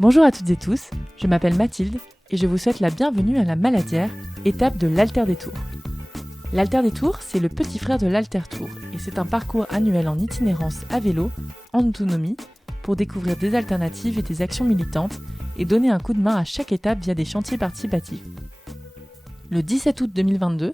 Bonjour à toutes et tous, je m'appelle Mathilde et je vous souhaite la bienvenue à la Maladière, étape de l'Alter des Tours. L'Alter des Tours, c'est le petit frère de l'Alter Tour et c'est un parcours annuel en itinérance à vélo, en autonomie, pour découvrir des alternatives et des actions militantes et donner un coup de main à chaque étape via des chantiers participatifs. Le 17 août 2022,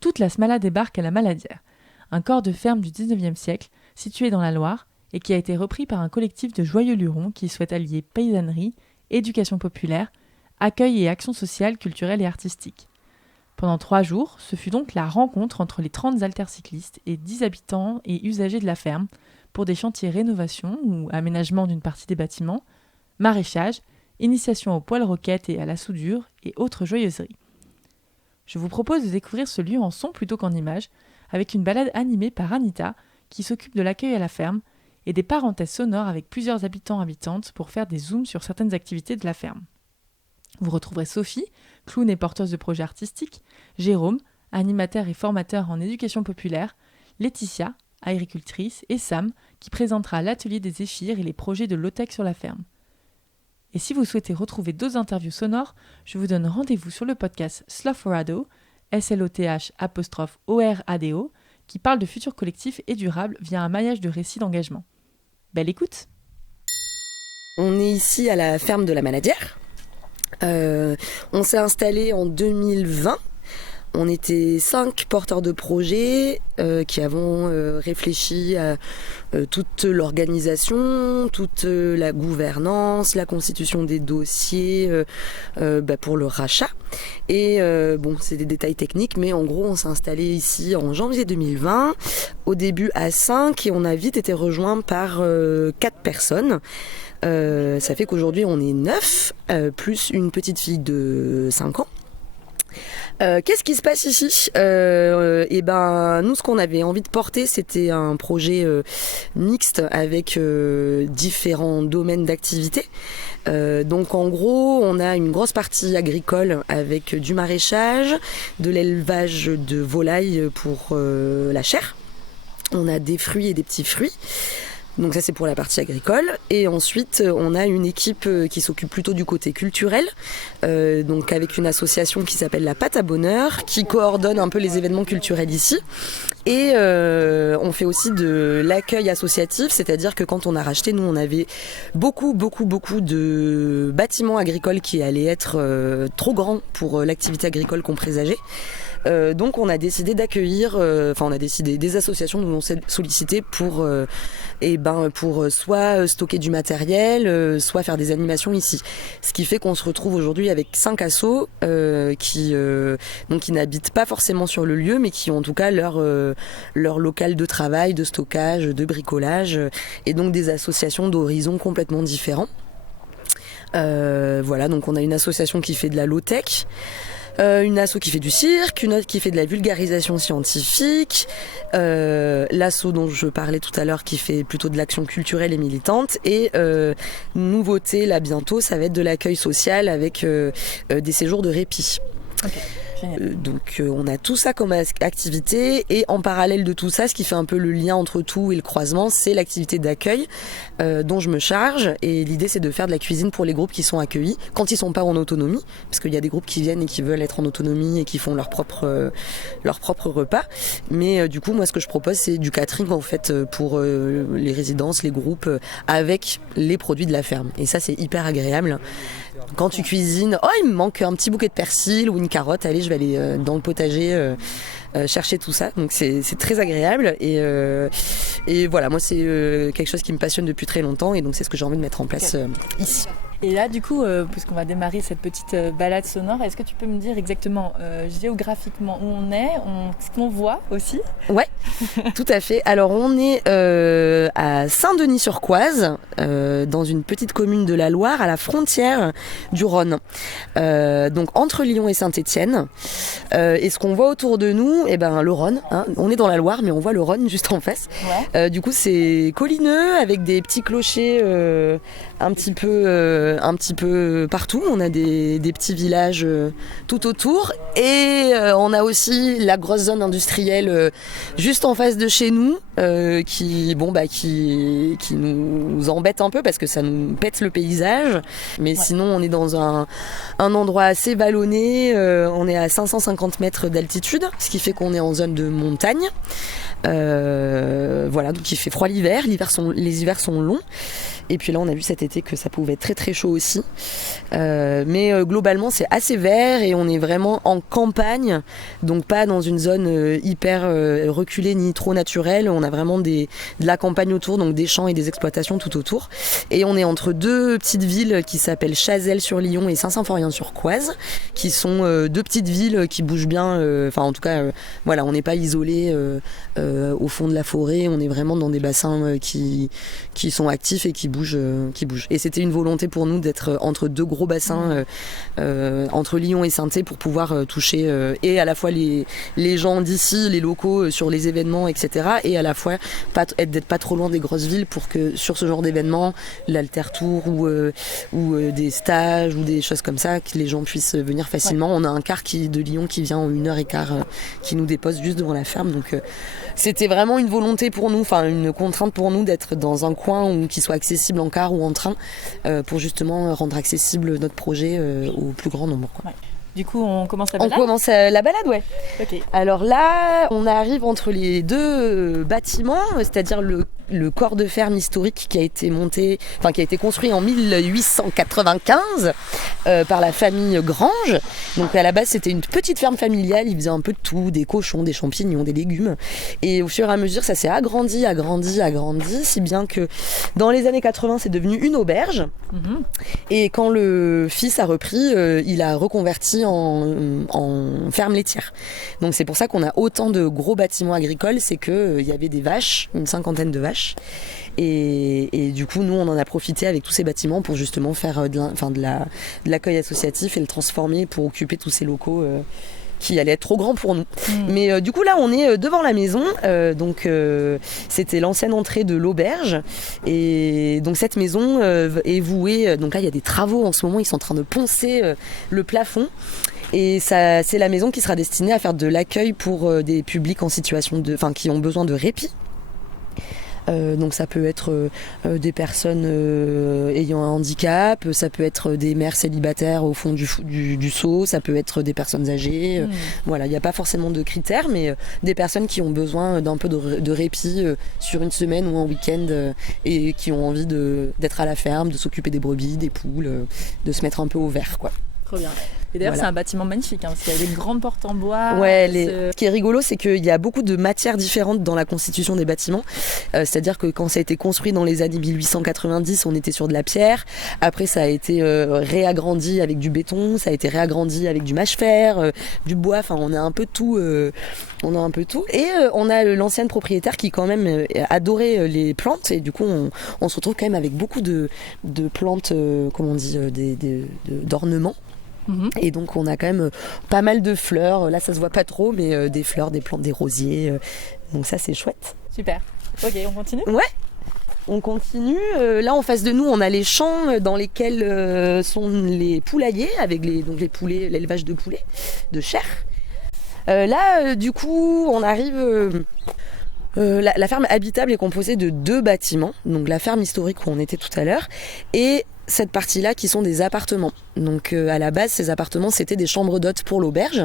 toute la Smala débarque à la Maladière, un corps de ferme du 19e siècle situé dans la Loire et qui a été repris par un collectif de joyeux lurons qui souhaite allier paysannerie, éducation populaire, accueil et action sociale, culturelle et artistique. Pendant 3 jours, ce fut donc la rencontre entre les 30 altercyclistes et 10 habitants et usagers de la ferme pour des chantiers rénovation ou aménagement d'une partie des bâtiments, maraîchage, initiation au poêle-roquette et à la soudure et autres joyeuseries. Je vous propose de découvrir ce lieu en son plutôt qu'en images, avec une balade animée par Anita qui s'occupe de l'accueil à la ferme et des parenthèses sonores avec plusieurs habitants-habitantes pour faire des zooms sur certaines activités de la ferme. Vous retrouverez Sophie, clown et porteuse de projets artistiques, Jérôme, animateur et formateur en éducation populaire, Laetitia, agricultrice, et Sam, qui présentera l'atelier des échires et les projets de low-tech sur la ferme. Et si vous souhaitez retrouver d'autres interviews sonores, je vous donne rendez-vous sur le podcast Slothorado, SLOTH'_ORADO, qui parle de futurs collectifs et durables via un maillage de récits d'engagement. Belle écoute! On est ici à la ferme de la Maladière. On s'est installé en 2020. On était 5 porteurs de projets qui avons réfléchi à toute l'organisation, toute la gouvernance, la constitution des dossiers pour le rachat. Et c'est des détails techniques, mais en gros, on s'est installé ici en janvier 2020, au début à 5, et on a vite été rejoints par 4 personnes. Ça fait qu'aujourd'hui, on est 9, plus une petite fille de 5 ans. Qu'est-ce qui se passe ici ? Nous, ce qu'on avait envie de porter, c'était un projet mixte avec différents domaines d'activité. Donc en gros, on a une grosse partie agricole avec du maraîchage, de l'élevage de volailles pour la chair. On a des fruits et des petits fruits. Donc ça c'est pour la partie agricole, et ensuite on a une équipe qui s'occupe plutôt du côté culturel, donc avec une association qui s'appelle la Pâte à Bonheur, qui coordonne un peu les événements culturels ici, et on fait aussi de l'accueil associatif, c'est-à-dire que quand on a racheté, nous on avait beaucoup de bâtiments agricoles qui allaient être trop grands pour l'activité agricole qu'on présageait. Donc on a décidé d'accueillir, des associations nous ont sollicité pour soit stocker du matériel, soit faire des animations ici. Ce qui fait qu'on se retrouve aujourd'hui avec 5 assos qui n'habitent pas forcément sur le lieu, mais qui ont en tout cas leur local de travail, de stockage, de bricolage, et donc des associations d'horizons complètement différents. Donc on a une association qui fait de la low-tech, une asso qui fait du cirque, une autre qui fait de la vulgarisation scientifique, l'asso dont je parlais tout à l'heure qui fait plutôt de l'action culturelle et militante, et nouveauté là bientôt, ça va être de l'accueil social avec des séjours de répit. Okay. On a tout ça comme activité, et en parallèle de tout ça, ce qui fait un peu le lien entre tout et le croisement, c'est l'activité d'accueil dont je me charge, et l'idée c'est de faire de la cuisine pour les groupes qui sont accueillis quand ils sont pas en autonomie, parce qu'il y a des groupes qui viennent et qui veulent être en autonomie et qui font leur propre repas, mais du coup moi ce que je propose c'est du catering en fait pour les résidences, les groupes, avec les produits de la ferme, et ça c'est hyper agréable. Quand tu cuisines, il me manque un petit bouquet de persil ou une carotte, allez je vais aller dans le potager chercher tout ça, donc c'est très agréable, et voilà, moi c'est quelque chose qui me passionne depuis très longtemps, et donc c'est ce que j'ai envie de mettre en place ici. Et là, du coup, puisqu'on va démarrer cette petite balade sonore, est-ce que tu peux me dire exactement géographiquement où on est, ce qu'on voit aussi ? Ouais, tout à fait. Alors, on est à Saint-Denis-sur-Coise, dans une petite commune de la Loire, à la frontière du Rhône. Donc, entre Lyon et Saint-Étienne. Et ce qu'on voit autour de nous, le Rhône. Hein, on est dans la Loire, mais on voit le Rhône juste en face. Ouais. Du coup, c'est collineux, avec des petits clochers un petit peu partout. On a des petits villages tout autour, et on a aussi la grosse zone industrielle juste en face de chez nous, qui nous embête un peu parce que ça nous pète le paysage. Mais sinon, on est dans un endroit assez vallonné. On est à 550 mètres d'altitude, ce qui fait qu'on est en zone de montagne. Donc il fait froid l'hiver. Les hivers sont longs. Et puis là, on a vu cet été que ça pouvait être très très chaud aussi. Mais globalement, c'est assez vert et on est vraiment en campagne, donc pas dans une zone hyper reculée ni trop naturelle. On a vraiment de la campagne autour, donc des champs et des exploitations tout autour. Et on est entre deux petites villes qui s'appellent Chazelles-sur-Lyon et Saint-Symphorien-sur-Coise, qui sont deux petites villes qui bougent bien. On n'est pas isolé au fond de la forêt. On est vraiment dans des bassins qui sont actifs et qui bougent. Et c'était une volonté pour nous d'être entre deux gros bassins, entre Lyon et Sainté, pour pouvoir toucher et à la fois les gens d'ici, les locaux sur les événements, etc. Et à la fois d'être pas trop loin des grosses villes pour que sur ce genre d'événements, l'Alter-Tour ou des stages ou des choses comme ça, que les gens puissent venir facilement. On a un car de Lyon qui vient en 1h15, qui nous dépose juste devant la ferme. Donc c'était vraiment une volonté pour nous, enfin une contrainte pour nous d'être dans un coin qui soit accessible en car ou en train pour justement rendre accessible notre projet au plus grand nombre, quoi. Ouais. Du coup, on commence la balade. On commence la balade, ouais. Ok. Alors là, on arrive entre les deux bâtiments, c'est-à-dire le corps de ferme historique qui a été construit en 1895 par la famille Grange. Donc à la base, c'était une petite ferme familiale. Ils faisaient un peu de tout, des cochons, des champignons, des légumes. Et au fur et à mesure, ça s'est agrandi, si bien que dans les années 80, c'est devenu une auberge. Mmh. Et quand le fils a repris, il a reconverti en ferme laitière. Donc c'est pour ça qu'on a autant de gros bâtiments agricoles, c'est que il y avait des vaches, une 50aine de vaches. Et du coup, nous, on en a profité avec tous ces bâtiments pour justement faire de l'accueil associatif et le transformer pour occuper tous ces locaux qui allaient être trop grands pour nous. Mais du coup, là, on est devant la maison. C'était l'ancienne entrée de l'auberge. Et donc, cette maison est vouée... donc là, il y a des travaux en ce moment. Ils sont en train de poncer le plafond. Et ça, c'est la maison qui sera destinée à faire de l'accueil pour des publics en situation qui ont besoin de répit. Donc ça peut être des personnes ayant un handicap, ça peut être des mères célibataires au fond du seau, ça peut être des personnes âgées. Voilà, il n'y a pas forcément de critères, mais des personnes qui ont besoin d'un peu de répit sur une semaine ou un week-end et qui ont envie d'être à la ferme, de s'occuper des brebis, des poules, de se mettre un peu au vert, quoi. Trop bien. Et d'ailleurs, c'est un bâtiment magnifique, parce qu'il y a des grandes portes en bois. Ouais, ce qui est rigolo, c'est qu'il y a beaucoup de matières différentes dans la constitution des bâtiments. C'est-à-dire que quand ça a été construit dans les années 1890, on était sur de la pierre. Après, ça a été réagrandi avec du béton, ça a été réagrandi avec du mâche-fer, du bois. Enfin, on a un peu tout. Et on a l'ancienne propriétaire qui quand même adorait les plantes. Et du coup, on se retrouve quand même avec beaucoup de plantes, d'ornements. Et donc on a quand même pas mal de fleurs, là ça se voit pas trop, mais des fleurs, des plantes, des rosiers, donc ça c'est chouette. Super, ok, on continue ? Ouais, on continue. Là en face de nous on a les champs dans lesquels sont les poulaillers, avec les poulets, l'élevage de poulets, de chair. Là du coup on arrive... la ferme habitable est composée de 2 bâtiments, donc la ferme historique où on était tout à l'heure, et cette partie-là qui sont des appartements. Donc à la base, ces appartements, c'était des chambres d'hôtes pour l'auberge.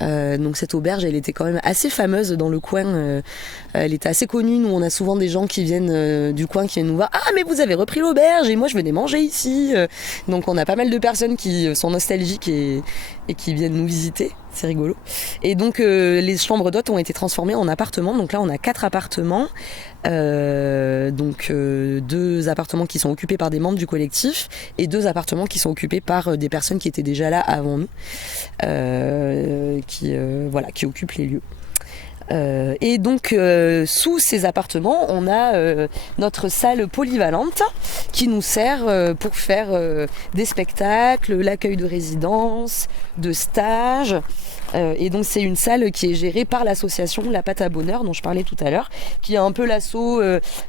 Donc cette auberge, elle était quand même assez fameuse dans le coin. Elle était assez connue. Nous, on a souvent des gens qui viennent du coin, qui viennent nous voir. Ah, mais vous avez repris l'auberge et moi, je venais manger ici. Donc on a pas mal de personnes qui sont nostalgiques et qui viennent nous visiter. C'est rigolo. Et donc les chambres d'hôtes ont été transformées en appartements. Donc là, on a 4 appartements. 2 appartements qui sont occupés par des membres du collectif et 2 appartements qui sont occupés par des personnes qui étaient déjà là avant nous, qui occupent les lieux. Et donc sous ces appartements on a notre salle polyvalente qui nous sert pour faire des spectacles, l'accueil de résidences, de stages. Et donc c'est une salle qui est gérée par l'association La Pâte à Bonheur dont je parlais tout à l'heure, qui est un peu l'asso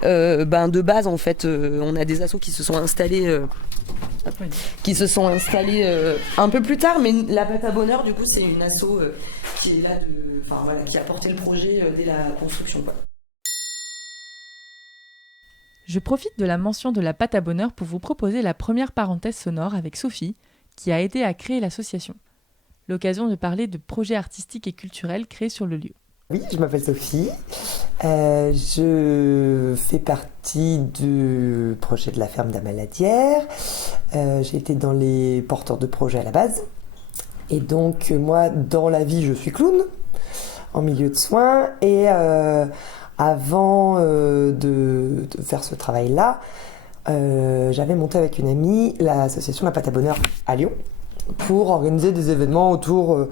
de base en fait. On a des assos qui se sont installés un peu plus tard, mais La Pâte à Bonheur du coup c'est une asso qui est là qui a porté le projet dès la construction, quoi. Je profite de la mention de la pâte à bonheur pour vous proposer la première parenthèse sonore avec Sophie, qui a aidé à créer l'association. L'occasion de parler de projets artistiques et culturels créés sur le lieu. Oui, je m'appelle Sophie. Je fais partie du projet de la ferme d'Amaladière. J'ai été dans les porteurs de projets à la base. Et donc, moi, dans la vie, je suis clown en milieu de soins. Et avant de faire ce travail-là, j'avais monté avec une amie l'association La Pâte à Bonheur à Lyon pour organiser des événements autour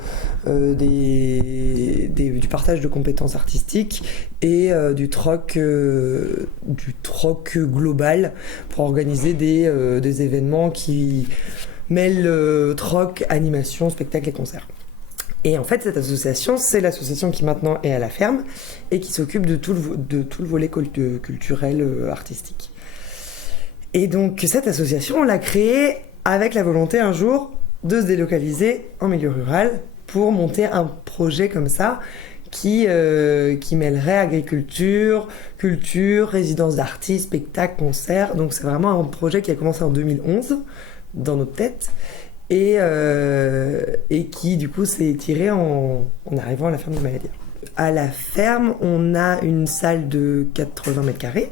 du partage de compétences artistiques et du troc global pour organiser des événements qui mêlent troc, animation, spectacle et concerts. Et en fait, cette association, c'est l'association qui maintenant est à la ferme et qui s'occupe de tout le volet culturel artistique. Et donc, cette association, on l'a créée avec la volonté un jour de se délocaliser en milieu rural pour monter un projet comme ça qui mêlerait agriculture, culture, résidence d'artistes, spectacles, concerts. Donc, c'est vraiment un projet qui a commencé en 2011 dans notre tête. Et qui du coup s'est tiré en arrivant à la ferme d'Amaladière. À la ferme, on a une salle de 80 mètres carrés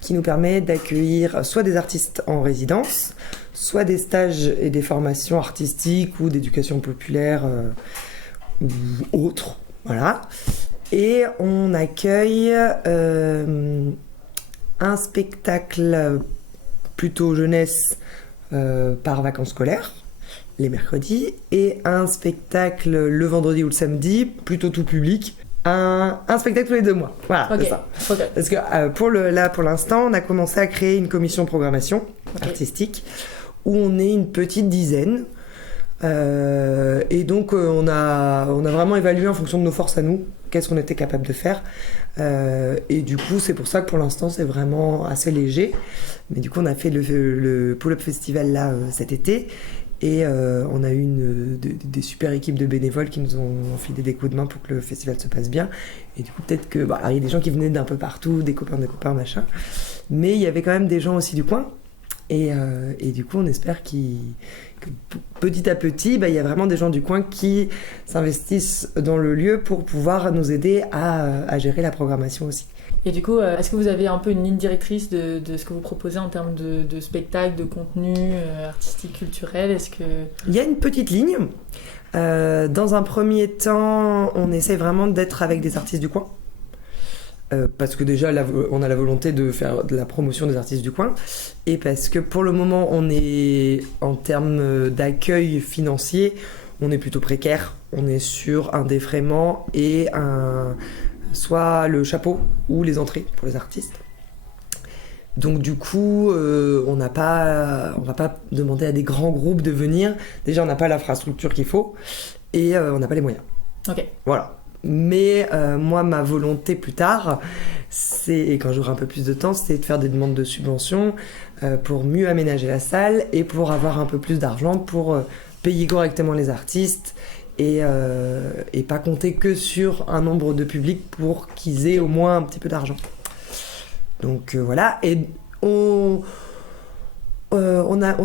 qui nous permet d'accueillir soit des artistes en résidence, soit des stages et des formations artistiques ou d'éducation populaire ou autres. Voilà. Et on accueille un spectacle plutôt jeunesse par vacances scolaires, les mercredis, et un spectacle le vendredi ou le samedi, plutôt tout public. Un spectacle tous les 2 mois. Voilà, okay. C'est ça. Okay. Parce que pour l'instant, on a commencé à créer une commission de programmation artistique où on est une petite dizaine. Et donc, on a vraiment évalué en fonction de nos forces à nous, qu'est-ce qu'on était capable de faire. Et du coup, c'est pour ça que pour l'instant, c'est vraiment assez léger. Mais du coup, on a fait le Pull-Up Festival là cet été. Et on a eu des super équipes de bénévoles qui nous ont filé des coups de main pour que le festival se passe bien. Et du coup, peut-être que... il y a des gens qui venaient d'un peu partout, des copains, machin. Mais il y avait quand même des gens aussi du coin. Et du coup, on espère que petit à petit, il y a vraiment des gens du coin qui s'investissent dans le lieu pour pouvoir nous aider à gérer la programmation aussi. Et du coup, est-ce que vous avez un peu une ligne directrice de ce que vous proposez en termes de spectacle, de contenu artistique, culturel ? Il y a une petite ligne. Dans un premier temps, on essaie vraiment d'être avec des artistes du coin. Parce que déjà, on a la volonté de faire de la promotion des artistes du coin. Et parce que pour le moment, on est, en termes d'accueil financier, on est plutôt précaire. On est sur un défraiement et soit le chapeau ou les entrées pour les artistes. Donc du coup, on va pas demander à des grands groupes de venir. Déjà, on n'a pas l'infrastructure qu'il faut et on n'a pas les moyens. Ok. Voilà. Mais moi, ma volonté plus tard, et quand j'aurai un peu plus de temps, c'est de faire des demandes de subventions pour mieux aménager la salle et pour avoir un peu plus d'argent pour payer correctement les artistes et pas compter que sur un nombre de publics pour qu'ils aient au moins un petit peu d'argent. Donc voilà, et on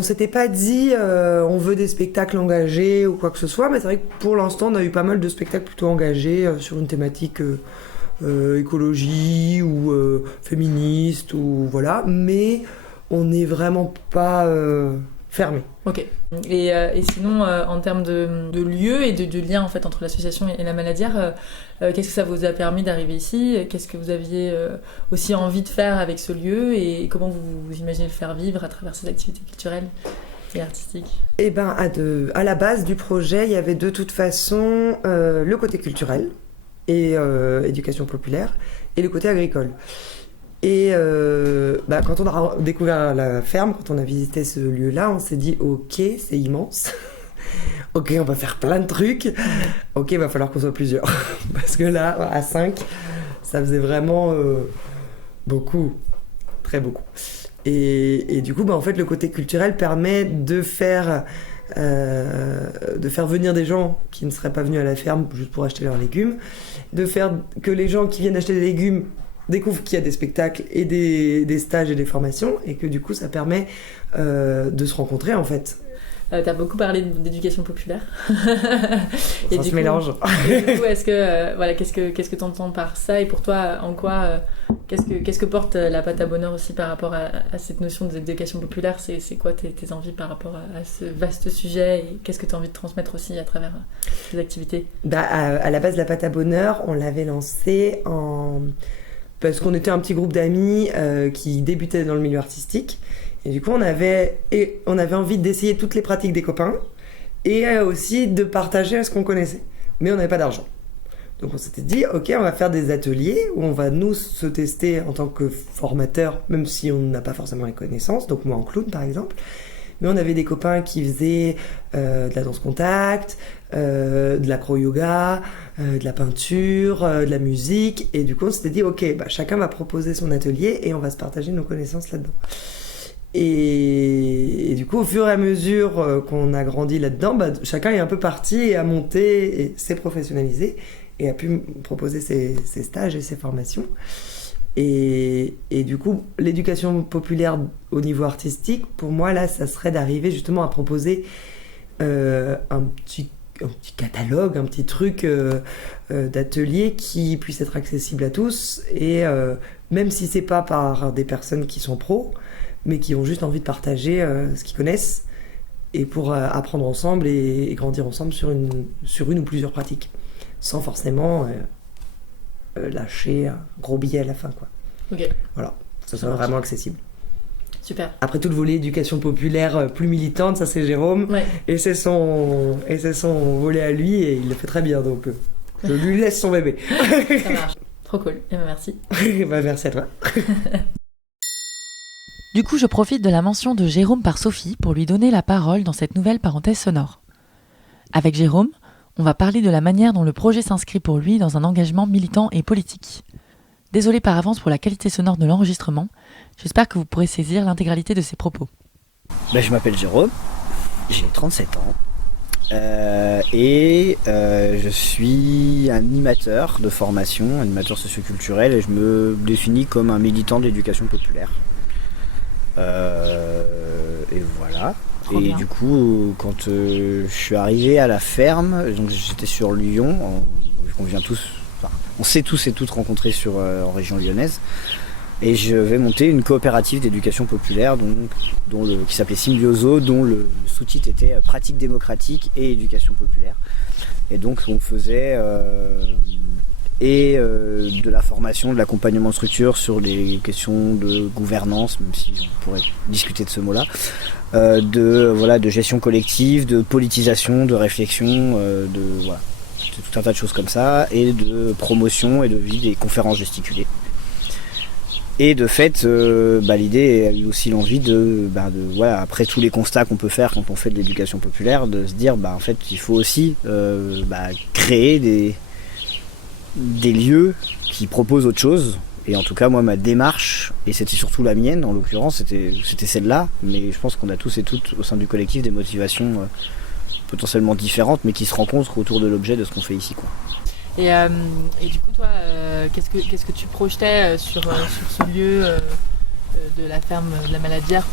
s'était pas dit on veut des spectacles engagés ou quoi que ce soit, mais c'est vrai que pour l'instant on a eu pas mal de spectacles plutôt engagés sur une thématique écologie ou féministe ou voilà, mais on n'est vraiment pas fermé. Ok. Et sinon, en termes de lieu et de lien en fait entre l'association et la Maladière, qu'est-ce que ça vous a permis d'arriver ici ? Qu'est-ce que vous aviez aussi envie de faire avec ce lieu et comment vous imaginez le faire vivre à travers ces activités culturelles et artistiques ? Eh ben, à la base du projet, il y avait de toute façon le côté culturel et éducation populaire et le côté agricole. Et quand on a découvert la ferme, quand on a visité ce lieu-là, on s'est dit ok, c'est immense. Ok, on va faire plein de trucs. Ok, il va falloir qu'on soit plusieurs. Parce que là, à 5, ça faisait vraiment beaucoup. Très beaucoup. Et du coup, en fait, le côté culturel permet de faire venir des gens qui ne seraient pas venus à la ferme juste pour acheter leurs légumes. De faire que les gens qui viennent acheter des légumes découvre qu'il y a des spectacles et des stages et des formations, et que du coup ça permet de se rencontrer en fait. T'as beaucoup parlé d'éducation populaire. Et ça se mélange. Du coup, est-ce que, qu'est-ce que tu entends par ça, et pour toi, en quoi, qu'est-ce que porte la pâte à bonheur aussi par rapport à cette notion d'éducation populaire? C'est quoi tes envies par rapport à ce vaste sujet, et qu'est-ce que tu as envie de transmettre aussi à travers tes activités? À la base, la pâte à bonheur, on l'avait lancée parce qu'on était un petit groupe d'amis qui débutaient dans le milieu artistique. Et du coup, on avait envie d'essayer toutes les pratiques des copains et aussi de partager ce qu'on connaissait. Mais on n'avait pas d'argent. Donc on s'était dit, ok, on va faire des ateliers où on va nous se tester en tant que formateur, même si on n'a pas forcément les connaissances. Donc moi en clown, par exemple. Mais on avait des copains qui faisaient de la danse contact, de l'acro-yoga, de la peinture, de la musique. Et du coup, on s'était dit, ok, chacun va proposer son atelier et on va se partager nos connaissances là-dedans. Et du coup, au fur et à mesure qu'on a grandi là-dedans, chacun est un peu parti et a monté et s'est professionnalisé et a pu proposer ses stages et ses formations. Et du coup, l'éducation populaire au niveau artistique, pour moi, là, ça serait d'arriver justement à proposer un petit catalogue, un petit truc d'atelier qui puisse être accessible à tous. Et même si c'est pas par des personnes qui sont pros, mais qui ont juste envie de partager ce qu'ils connaissent, et pour apprendre ensemble et grandir ensemble sur une ou plusieurs pratiques, sans forcément lâcher un gros billet à la fin, quoi. Ok. Voilà, ça soit vraiment accessible. Super. Après, tout le volet éducation populaire plus militante, ça c'est Jérôme, ouais. et c'est son volet à lui, et il le fait très bien, donc je lui laisse son bébé. Ça marche. Trop cool. Et merci. Merci à toi. Du coup, je profite de la mention de Jérôme par Sophie pour lui donner la parole dans cette nouvelle parenthèse sonore. Avec Jérôme, on va parler de la manière dont le projet s'inscrit pour lui dans un engagement militant et politique. Désolé par avance pour la qualité sonore de l'enregistrement, j'espère que vous pourrez saisir l'intégralité de ses propos. Je m'appelle Jérôme, j'ai 37 ans et je suis animateur de formation, animateur socioculturel, et je me définis comme un militant de l'éducation populaire. Et voilà. Trop bien. Du coup, quand je suis arrivé à la ferme, donc j'étais sur Lyon, on s'est tous et toutes rencontrés en région lyonnaise, et je vais monter une coopérative d'éducation populaire qui s'appelait Symbioso, dont le sous-titre était pratique démocratique et éducation populaire. Et donc on faisait de la formation, de l'accompagnement de structure sur les questions de gouvernance, même si on pourrait discuter de ce mot-là, de gestion collective, de politisation, de réflexion, c'est tout un tas de choses comme ça, et de promotion et de vie des conférences gesticulées. Et de fait, l'idée a eu aussi l'envie après tous les constats qu'on peut faire quand on fait de l'éducation populaire, de se dire en fait il faut aussi créer des lieux qui proposent autre chose. Et en tout cas, moi, ma démarche, et c'était surtout la mienne en l'occurrence, c'était celle-là, mais je pense qu'on a tous et toutes au sein du collectif des motivations potentiellement différentes, mais qui se rencontrent autour de l'objet de ce qu'on fait ici, quoi. Et du coup, toi, qu'est-ce que tu projetais sur ce lieu de la ferme de la Maladière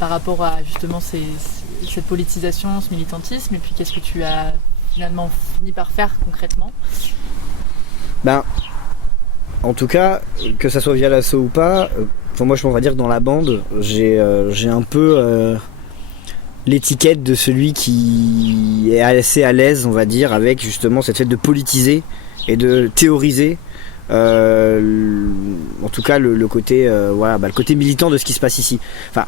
par rapport à justement cette politisation, ce militantisme, et puis qu'est-ce que tu as finalement fini par faire concrètement? En tout cas, que ça soit via l'asso ou pas, moi je pourrais dire que dans la bande, j'ai un peu l'étiquette de celui qui est assez à l'aise, on va dire, avec justement cette fait de politiser et de théoriser, en tout cas le côté le côté militant de ce qui se passe ici. Pas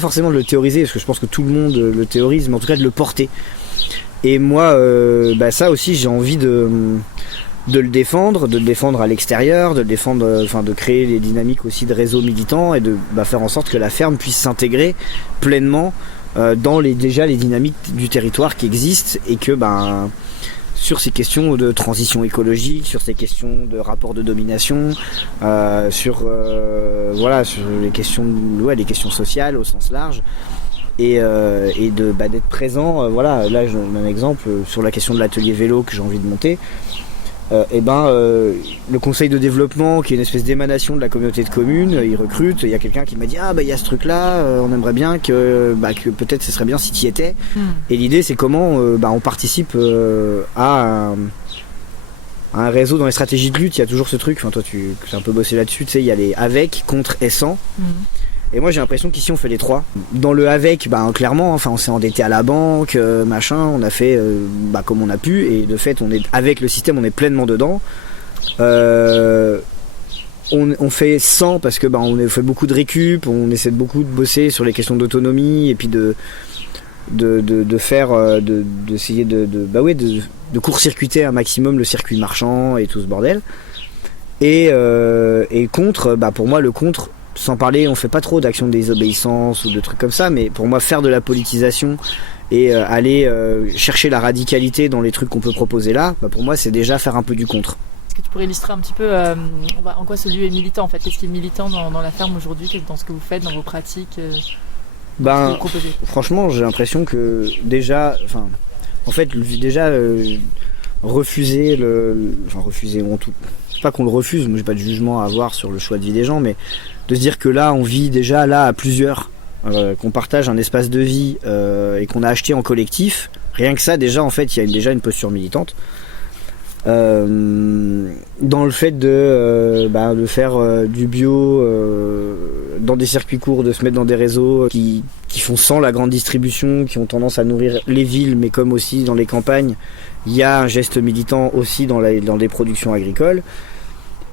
forcément de le théoriser, parce que je pense que tout le monde le théorise, mais en tout cas de le porter. Et moi, ça aussi, j'ai envie de le défendre à l'extérieur, de le défendre, de créer des dynamiques aussi de réseaux militants, et de faire en sorte que la ferme puisse s'intégrer pleinement dans les dynamiques du territoire qui existent, et que sur ces questions de transition écologique, sur ces questions de rapport de domination, sur les questions sociales au sens large, et d'être présent. Là je donne un exemple sur la question de l'atelier vélo que j'ai envie de monter. le conseil de développement, qui est une espèce d'émanation de la communauté de communes, il recrute, il y a quelqu'un qui m'a dit il y a ce truc là, on aimerait bien que peut-être ce serait bien si tu y étais. Et l'idée c'est comment on participe à un réseau dans les stratégies de lutte. Il y a toujours ce truc, toi tu as un peu bossé là-dessus, tu sais, il y a les avec, contre et sans. Et moi j'ai l'impression qu'ici on fait les trois. Dans le avec, clairement, on s'est endetté à la banque, on a fait comme on a pu, et de fait on est avec le système, on est pleinement dedans. On fait sans parce que on fait beaucoup de récup, on essaie beaucoup de bosser sur les questions d'autonomie et puis d'essayer de court-circuiter un maximum le circuit marchand et tout ce bordel. Et contre, pour moi le contre, sans parler, on fait pas trop d'actions de désobéissance ou de trucs comme ça, mais pour moi faire de la politisation et aller chercher la radicalité dans les trucs qu'on peut proposer là, pour moi c'est déjà faire un peu du contre. Est-ce que tu pourrais illustrer un petit peu en quoi ce lieu est militant en fait? Qu'est-ce qui est militant dans la ferme aujourd'hui, dans ce que vous faites, dans vos pratiques, dans ce que vous proposez? Franchement j'ai l'impression que déjà, refuser ou en tout, c'est pas qu'on le refuse, moi j'ai pas de jugement à avoir sur le choix de vie des gens, mais de se dire que là on vit déjà là à plusieurs, qu'on partage un espace de vie et qu'on a acheté en collectif, rien que ça déjà en fait il y a déjà une posture militante dans le fait de faire du bio dans des circuits courts, de se mettre dans des réseaux qui font sans la grande distribution, qui ont tendance à nourrir les villes mais comme aussi dans les campagnes. Il y a un geste militant aussi dans les productions agricoles.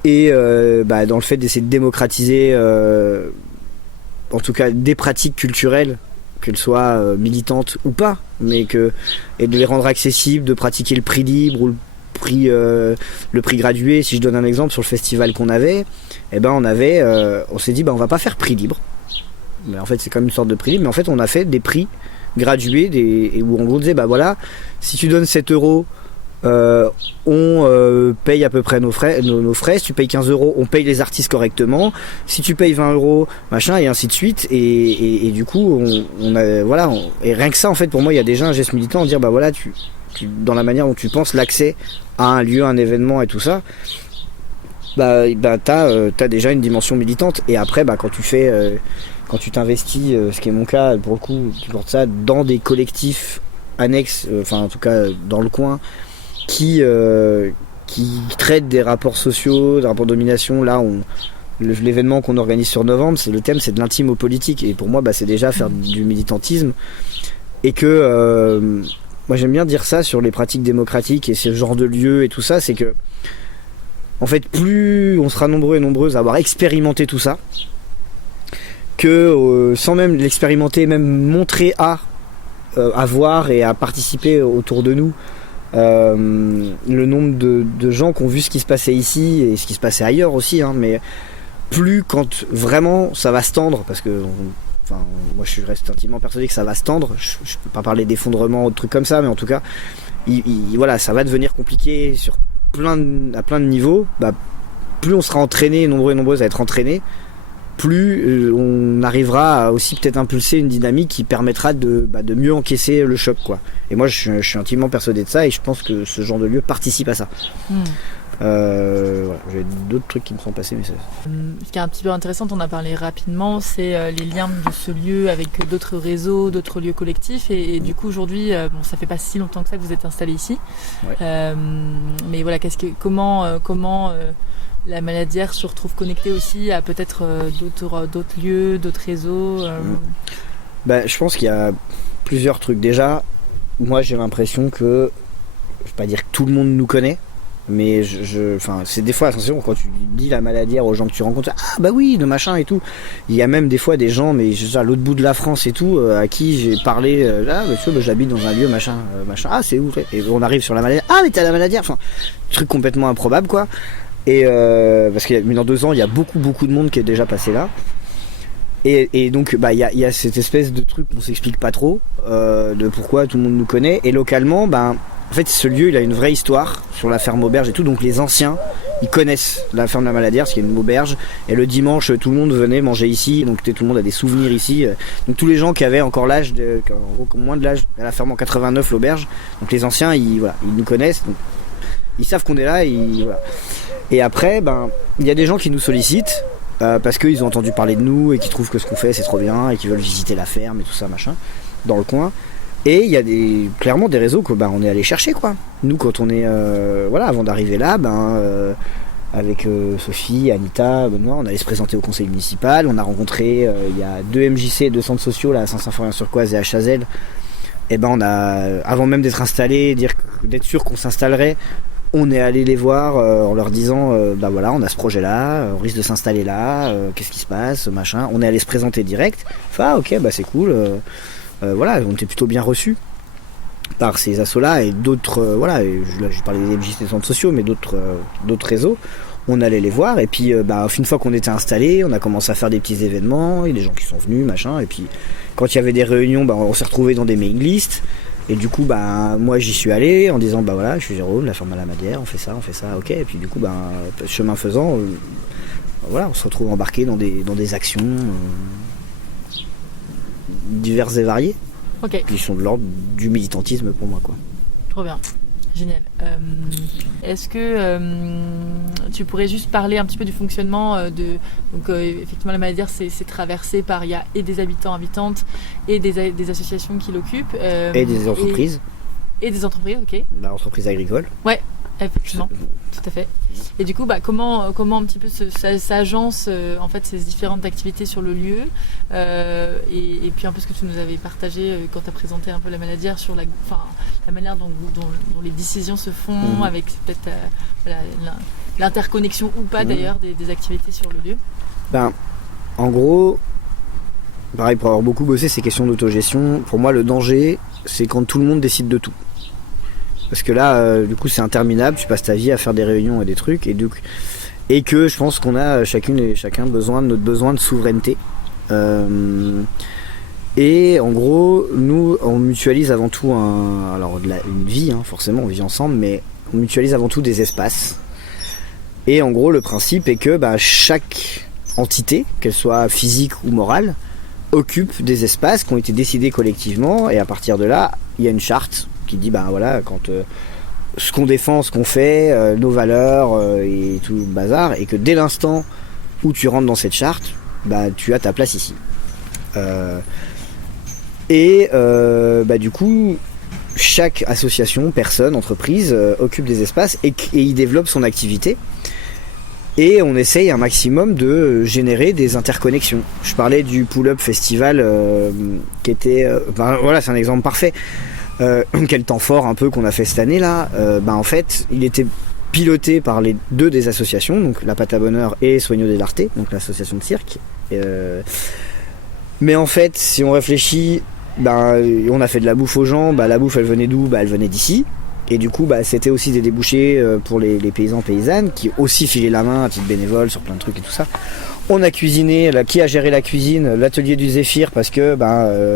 Et dans le fait d'essayer de démocratiser en tout cas des pratiques culturelles, qu'elles soient militantes ou pas, et de les rendre accessibles, de pratiquer le prix libre ou le prix gradué. Si je donne un exemple sur le festival qu'on avait, on s'est dit on va pas faire prix libre, mais en fait c'est comme une sorte de prix libre, mais en fait on a fait des prix gradués où en gros on disait si tu donnes 7 euros, on paye à peu près nos frais. Si tu payes 15 euros, on paye les artistes correctement. Si tu payes 20 euros, machin, et ainsi de suite. Et du coup, et rien que ça, en fait, pour moi, il y a déjà un geste militant de dire, tu, dans la manière dont tu penses l'accès à un lieu, un événement et tout ça, t'as déjà une dimension militante. Et après, quand tu t'investis, ce qui est mon cas, pour le coup, tu portes ça dans des collectifs annexes, en tout cas dans le coin, qui traite des rapports sociaux, des rapports de domination. Là, l'événement qu'on organise sur novembre, le thème c'est de l'intime au politique, et pour moi c'est déjà faire du militantisme. Et que moi j'aime bien dire ça sur les pratiques démocratiques et ce genre de lieux et tout ça, c'est que en fait plus on sera nombreux et nombreuses à avoir expérimenté tout ça, que sans même l'expérimenter, même montrer à voir et à participer autour de nous, le nombre de gens qui ont vu ce qui se passait ici et ce qui se passait ailleurs aussi, mais plus quand vraiment ça va se tendre, parce que moi je reste intimement persuadé que ça va se tendre. Je peux pas parler d'effondrement ou de trucs comme ça, mais en tout cas ça va devenir compliqué à plein de niveaux. Plus on sera entraîné, nombreux et nombreuses à être entraînés, plus on arrivera à aussi peut-être impulser une dynamique qui permettra de mieux encaisser le choc, quoi. Et moi je suis intimement persuadé de ça, et je pense que ce genre de lieu participe à ça. J'ai d'autres trucs qui me sont passés, mais ce qui est un petit peu intéressant, on a parlé rapidement, c'est les liens de ce lieu avec d'autres réseaux, d'autres lieux collectifs, et du coup aujourd'hui, ça fait pas si longtemps que ça que vous êtes installé ici, mais voilà, comment la Maladière se retrouve connectée aussi à peut-être d'autres lieux, d'autres réseaux. Je pense qu'il y a plusieurs trucs. Déjà, moi j'ai l'impression que, je vais pas dire que tout le monde nous connaît, mais c'est des fois, attention, quand tu dis la Maladière aux gens que tu rencontres, oui, de machin et tout, il y a même des fois des gens, mais à l'autre bout de la France et tout, à qui j'ai parlé, j'habite dans un lieu, machin, c'est où, et on arrive sur la Maladière, mais t'es à la Maladière, truc complètement improbable, quoi. Et parce que dans 2 ans il y a beaucoup de monde qui est déjà passé là, et donc il y a cette espèce de truc qu'on s'explique pas trop, de pourquoi tout le monde nous connaît. Et localement, en fait ce lieu il a une vraie histoire sur la ferme auberge et tout, donc les anciens ils connaissent la ferme de la Maladière, parce qu'il y a une auberge, et le dimanche tout le monde venait manger ici, donc tout le monde a des souvenirs ici, donc tous les gens qui avaient encore l'âge moins de l'âge à la ferme en 89, l'auberge, donc les anciens ils nous connaissent, donc Ils savent qu'on est là, voilà. Et après, il y a des gens qui nous sollicitent parce qu'ils ont entendu parler de nous et qui trouvent que ce qu'on fait c'est trop bien et qui veulent visiter la ferme et tout ça machin dans le coin. Et il y a clairement des réseaux que on est allé chercher quoi. Nous quand on est avant d'arriver là, avec Sophie, Anita, Benoît, on allait se présenter au conseil municipal. On a rencontré il y a 2 MJC et 2 centres sociaux là, à Saint-Symphorien-sur-Coise et à Chazelles. Et on a, avant même d'être installé, d'être sûr qu'on s'installerait, on est allé les voir en leur disant voilà, on a ce projet là, on risque de s'installer là, qu'est-ce qui se passe, machin. On est allé se présenter direct. Enfin, ok, c'est cool. Voilà, on était plutôt bien reçus par ces assos là et d'autres je parlais des MJC des centres sociaux mais d'autres réseaux. On allait les voir et puis une fois qu'on était installés, on a commencé à faire des petits événements, il y a des gens qui sont venus machin, et puis quand il y avait des réunions, on s'est retrouvés dans des mailing lists. Et du coup, moi j'y suis allé en disant voilà, je suis Jérôme, la ferme à la Madière, on fait ça, ok. Et puis du coup, chemin faisant, on se retrouve embarqué dans des actions diverses et variées. Ok. Qui sont de l'ordre du militantisme pour moi, quoi. Trop bien. Génial. Est-ce que tu pourrais juste parler un petit peu du fonctionnement donc effectivement la Madière c'est traversé par, il y a et des habitants, habitantes et des associations qui l'occupent. Et des entreprises. Et des entreprises, ok. Entreprises agricoles. Ouais, effectivement, tout à fait. Et du coup, comment un petit peu s'agence en fait ces différentes activités sur le lieu et puis un peu ce que tu nous avais partagé quand tu as présenté un peu la Maladière sur la manière dont les décisions se font, avec peut-être l'interconnexion ou pas d'ailleurs des activités sur le lieu. En gros, pareil, pour avoir beaucoup bossé ces questions d'autogestion, pour moi le danger c'est quand tout le monde décide de tout. Parce que là, du coup, c'est interminable. Tu passes ta vie à faire des réunions et des trucs, et que je pense qu'on a chacune et chacun notre besoin de souveraineté. Et en gros, nous, on mutualise avant tout une vie, forcément, on vit ensemble, mais on mutualise avant tout des espaces. Et en gros, le principe est que chaque entité, qu'elle soit physique ou morale, occupe des espaces qui ont été décidés collectivement, et à partir de là, il y a une charte qui dit quand ce qu'on défend, ce qu'on fait, nos valeurs et tout le bazar, et que dès l'instant où tu rentres dans cette charte, tu as ta place ici. Du coup, chaque association, personne, entreprise occupe des espaces et y développe son activité. Et on essaye un maximum de générer des interconnexions. Je parlais du Pull-Up Festival qui était... c'est un exemple parfait. Quel temps fort un peu qu'on a fait cette année là. En fait, il était piloté par les 2 des associations, donc la Pâte à Bonheur et Soigno dell'Arte, donc l'association de cirque. Mais en fait, si on réfléchit, on a fait de la bouffe aux gens. La bouffe, elle venait d'où ? Elle venait d'ici. Et du coup, c'était aussi des débouchés pour les paysans paysannes qui aussi filaient la main à titre bénévole sur plein de trucs et tout ça. On a cuisiné, qui a géré la cuisine, l'atelier du Zéphyr, parce que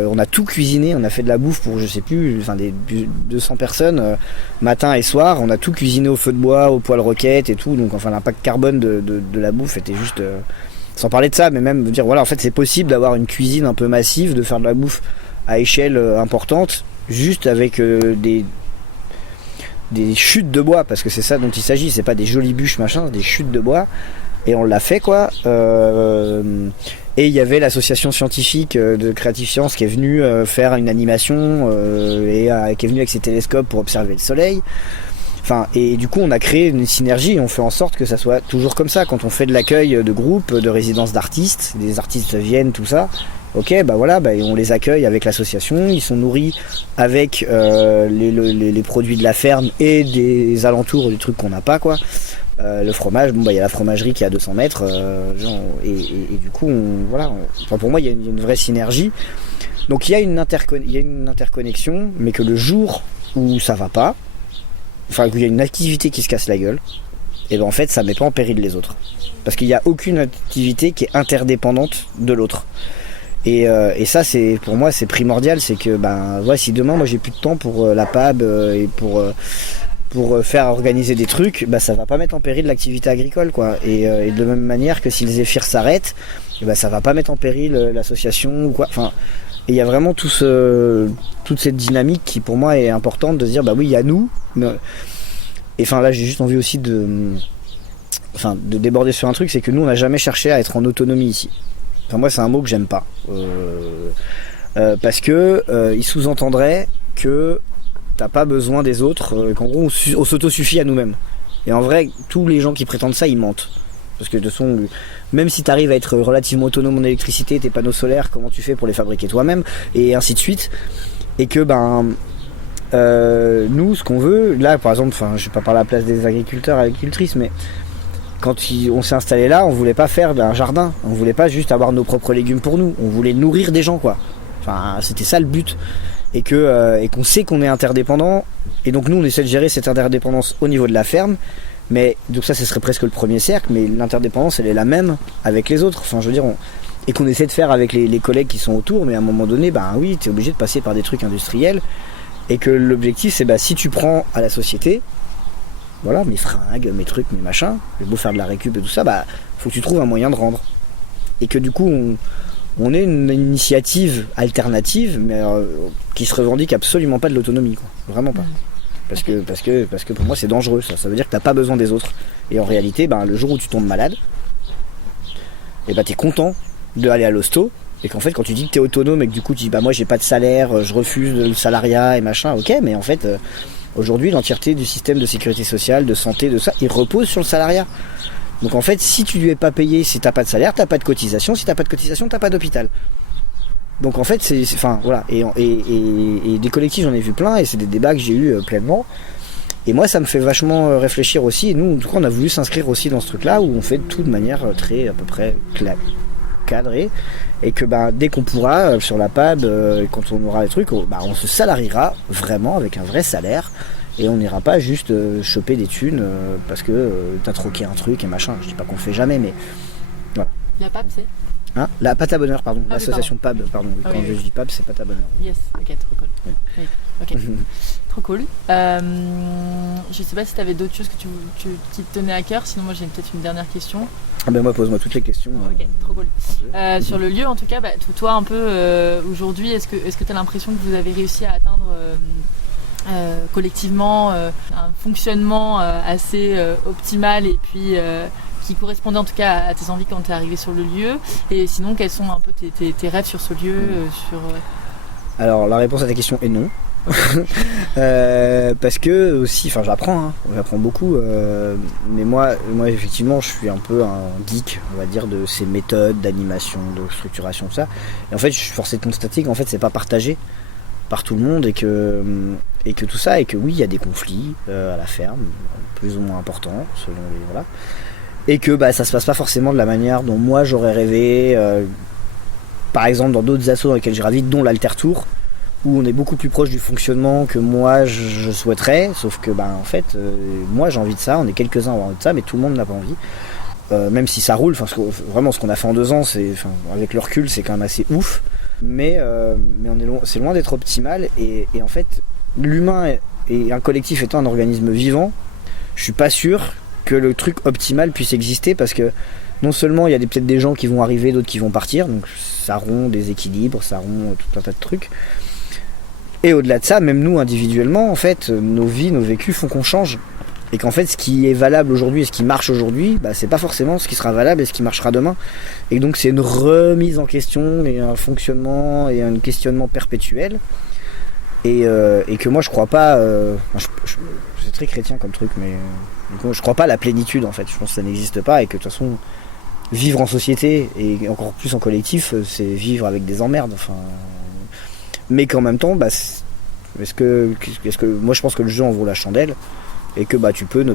on a tout cuisiné, on a fait de la bouffe pour des 200 personnes matin et soir, on a tout cuisiné au feu de bois, au poêle roquette et tout, donc l'impact carbone de la bouffe était juste sans parler de ça, mais même dire en fait c'est possible d'avoir une cuisine un peu massive, de faire de la bouffe à échelle importante, juste avec des chutes de bois, parce que c'est ça dont il s'agit, c'est pas des jolies bûches machin, c'est des chutes de bois. Et on l'a fait quoi. Et il y avait l'association scientifique de Creative Science qui est venue faire une animation et qui est venue avec ses télescopes pour observer le soleil. Et du coup on a créé une synergie et on fait en sorte que ça soit toujours comme ça. Quand on fait de l'accueil de groupes, de résidences d'artistes, des artistes viennent, tout ça, ok, on les accueille avec l'association, ils sont nourris avec les produits de la ferme et des alentours, du truc qu'on n'a pas quoi. Le fromage, il y a la fromagerie qui est à 200 mètres et du coup pour moi il y a une vraie synergie, donc il y a une interconnexion, mais que le jour où ça va pas, qu'il y a une activité qui se casse la gueule, et en fait ça met pas en péril les autres, parce qu'il n'y a aucune activité qui est interdépendante de l'autre. Et ça, c'est pour moi c'est primordial, c'est que si demain moi j'ai plus de temps pour la PAB et pour faire organiser des trucs, ça va pas mettre en péril l'activité agricole quoi. Et de la même manière que si le Zéphyr s'arrête, ça va pas mettre en péril l'association ou quoi. Et il y a vraiment toute cette dynamique qui pour moi est importante, de se dire oui il y a nous, mais Et enfin là j'ai juste envie aussi de déborder sur un truc, c'est que nous on n'a jamais cherché à être en autonomie ici. Enfin moi c'est un mot que j'aime pas. Parce que il sous-entendrait que t'as pas besoin des autres, qu'en gros on s'autosuffit à nous-mêmes. Et en vrai, tous les gens qui prétendent ça, ils mentent. Parce que de toute façon, même si t'arrives à être relativement autonome en électricité, tes panneaux solaires, comment tu fais pour les fabriquer toi-même, et ainsi de suite. Et que nous, ce qu'on veut, là par exemple, je vais pas parler à la place des agriculteurs, agricultrices, mais quand on s'est installé là, on voulait pas faire un jardin, on voulait pas juste avoir nos propres légumes pour nous, on voulait nourrir des gens quoi. Enfin, c'était ça le but. Et qu'on sait qu'on est interdépendant, et donc nous on essaie de gérer cette interdépendance au niveau de la ferme, mais donc ça ce serait presque le premier cercle, mais l'interdépendance elle est la même avec les autres, enfin je veux dire, et qu'on essaie de faire avec les collègues qui sont autour, mais à un moment donné, oui, t'es obligé de passer par des trucs industriels, et que l'objectif c'est si tu prends à la société, voilà, mes fringues, mes trucs, mes machins, j'ai beau faire de la récup et tout ça, faut que tu trouves un moyen de rendre. Et que du coup on est une initiative alternative, mais qui se revendique absolument pas de l'autonomie, quoi. Vraiment pas. Parce que pour moi c'est dangereux, ça veut dire que t'as pas besoin des autres. Et en réalité, le jour où tu tombes malade, et t'es content d'aller à l'hosto, et qu'en fait quand tu dis que t'es autonome et que du coup tu dis moi j'ai pas de salaire, je refuse le salariat et machin, ok, mais en fait aujourd'hui l'entièreté du système de sécurité sociale, de santé, de ça, il repose sur le salariat. Donc en fait, si tu lui es pas payé, si t'as pas de salaire, t'as pas de cotisation, si t'as pas de cotisation, t'as pas d'hôpital. Donc en fait, voilà. Et des collectifs, j'en ai vu plein, et c'est des débats que j'ai eu pleinement. Et moi, ça me fait vachement réfléchir aussi. Et nous, en tout cas, on a voulu s'inscrire aussi dans ce truc-là, où on fait tout de manière très, à peu près cadrée. Et que dès qu'on pourra, sur la PAB, quand on aura les trucs, on se salariera vraiment avec un vrai salaire. Et on n'ira pas juste choper des thunes parce que t'as troqué un truc et machin. Je dis pas qu'on le fait jamais, mais voilà. La PAB, c'est la pâte à bonheur, pardon. Ah, l'association PAB, pardon. Ah, quand oui. je dis PAB, c'est pâte à bonheur. Yes, ok, trop cool. Oui. Oui. Ok, trop cool. Je sais pas si tu avais d'autres choses qui te tenaient à cœur, sinon moi j'ai peut-être une dernière question. Moi, pose-moi toutes les questions. Ok, trop cool. Sur le lieu, en tout cas, toi un peu aujourd'hui, est-ce que tu as l'impression que vous avez réussi à atteindre collectivement un fonctionnement assez optimal et puis qui correspondait en tout cas à tes envies quand tu es arrivé sur le lieu, et sinon quels sont un peu tes rêves sur ce lieu Alors la réponse à ta question est non. Parce que aussi, j'apprends beaucoup, mais moi effectivement je suis un peu un geek, on va dire, de ces méthodes d'animation, de structuration, tout ça, et en fait je suis forcé de constater qu'en fait c'est pas partagé par tout le monde, et que tout ça, et que oui il y a des conflits à la ferme, plus ou moins importants selon les voilà, et que ça se passe pas forcément de la manière dont moi j'aurais rêvé, par exemple dans d'autres assos dans lesquels j'ai gravité, dont l'Alter-Tour, où on est beaucoup plus proche du fonctionnement que moi je souhaiterais, sauf que en fait moi j'ai envie de ça, on est quelques-uns à avoir envie de ça, mais tout le monde n'a pas envie, même si ça roule, vraiment ce qu'on a fait en 2 ans, avec le recul c'est quand même assez ouf, mais c'est loin d'être optimal, et en fait l'humain et un collectif étant un organisme vivant, je suis pas sûr que le truc optimal puisse exister, parce que non seulement il y a peut-être des gens qui vont arriver, d'autres qui vont partir, donc ça rompt des équilibres, ça rompt tout un tas de trucs. Et au-delà de ça, même nous individuellement, en fait, nos vies, nos vécus font qu'on change. Et qu'en fait, ce qui est valable aujourd'hui et ce qui marche aujourd'hui, c'est pas forcément ce qui sera valable et ce qui marchera demain. Et donc c'est une remise en question et un fonctionnement et un questionnement perpétuel. Et que moi je crois pas, c'est très chrétien comme truc, mais du coup, je crois pas à la plénitude en fait. Je pense que ça n'existe pas, et que de toute façon, vivre en société et encore plus en collectif, c'est vivre avec des emmerdes. Mais qu'en même temps, est-ce que moi je pense que le jeu en vaut la chandelle, et que tu peux ne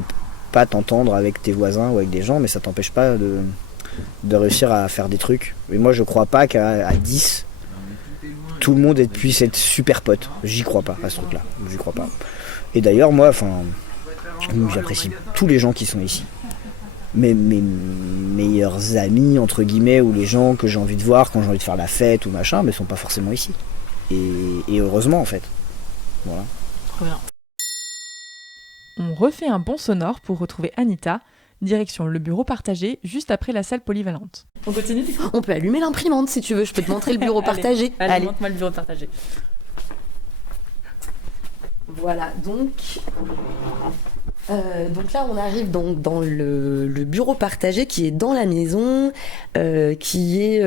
pas t'entendre avec tes voisins ou avec des gens, mais ça t'empêche pas de réussir à faire des trucs. Et moi je crois pas qu'à 10 tout le monde puisse être super pote. J'y crois pas à ce truc là, j'y crois pas. Et d'ailleurs moi j'apprécie tous les gens qui sont ici, mes meilleurs amis entre guillemets, ou les gens que j'ai envie de voir quand j'ai envie de faire la fête ou machin, mais sont pas forcément ici. Et heureusement en fait. Voilà. Trop bien. On refait un bond sonore pour retrouver Anita, direction le bureau partagé juste après la salle polyvalente. On continue du coup ? On peut allumer l'imprimante si tu veux, je peux te montrer le bureau partagé. Allez, montre-moi le bureau partagé. Voilà, donc Donc là, on arrive dans le bureau partagé qui est dans la maison, qui est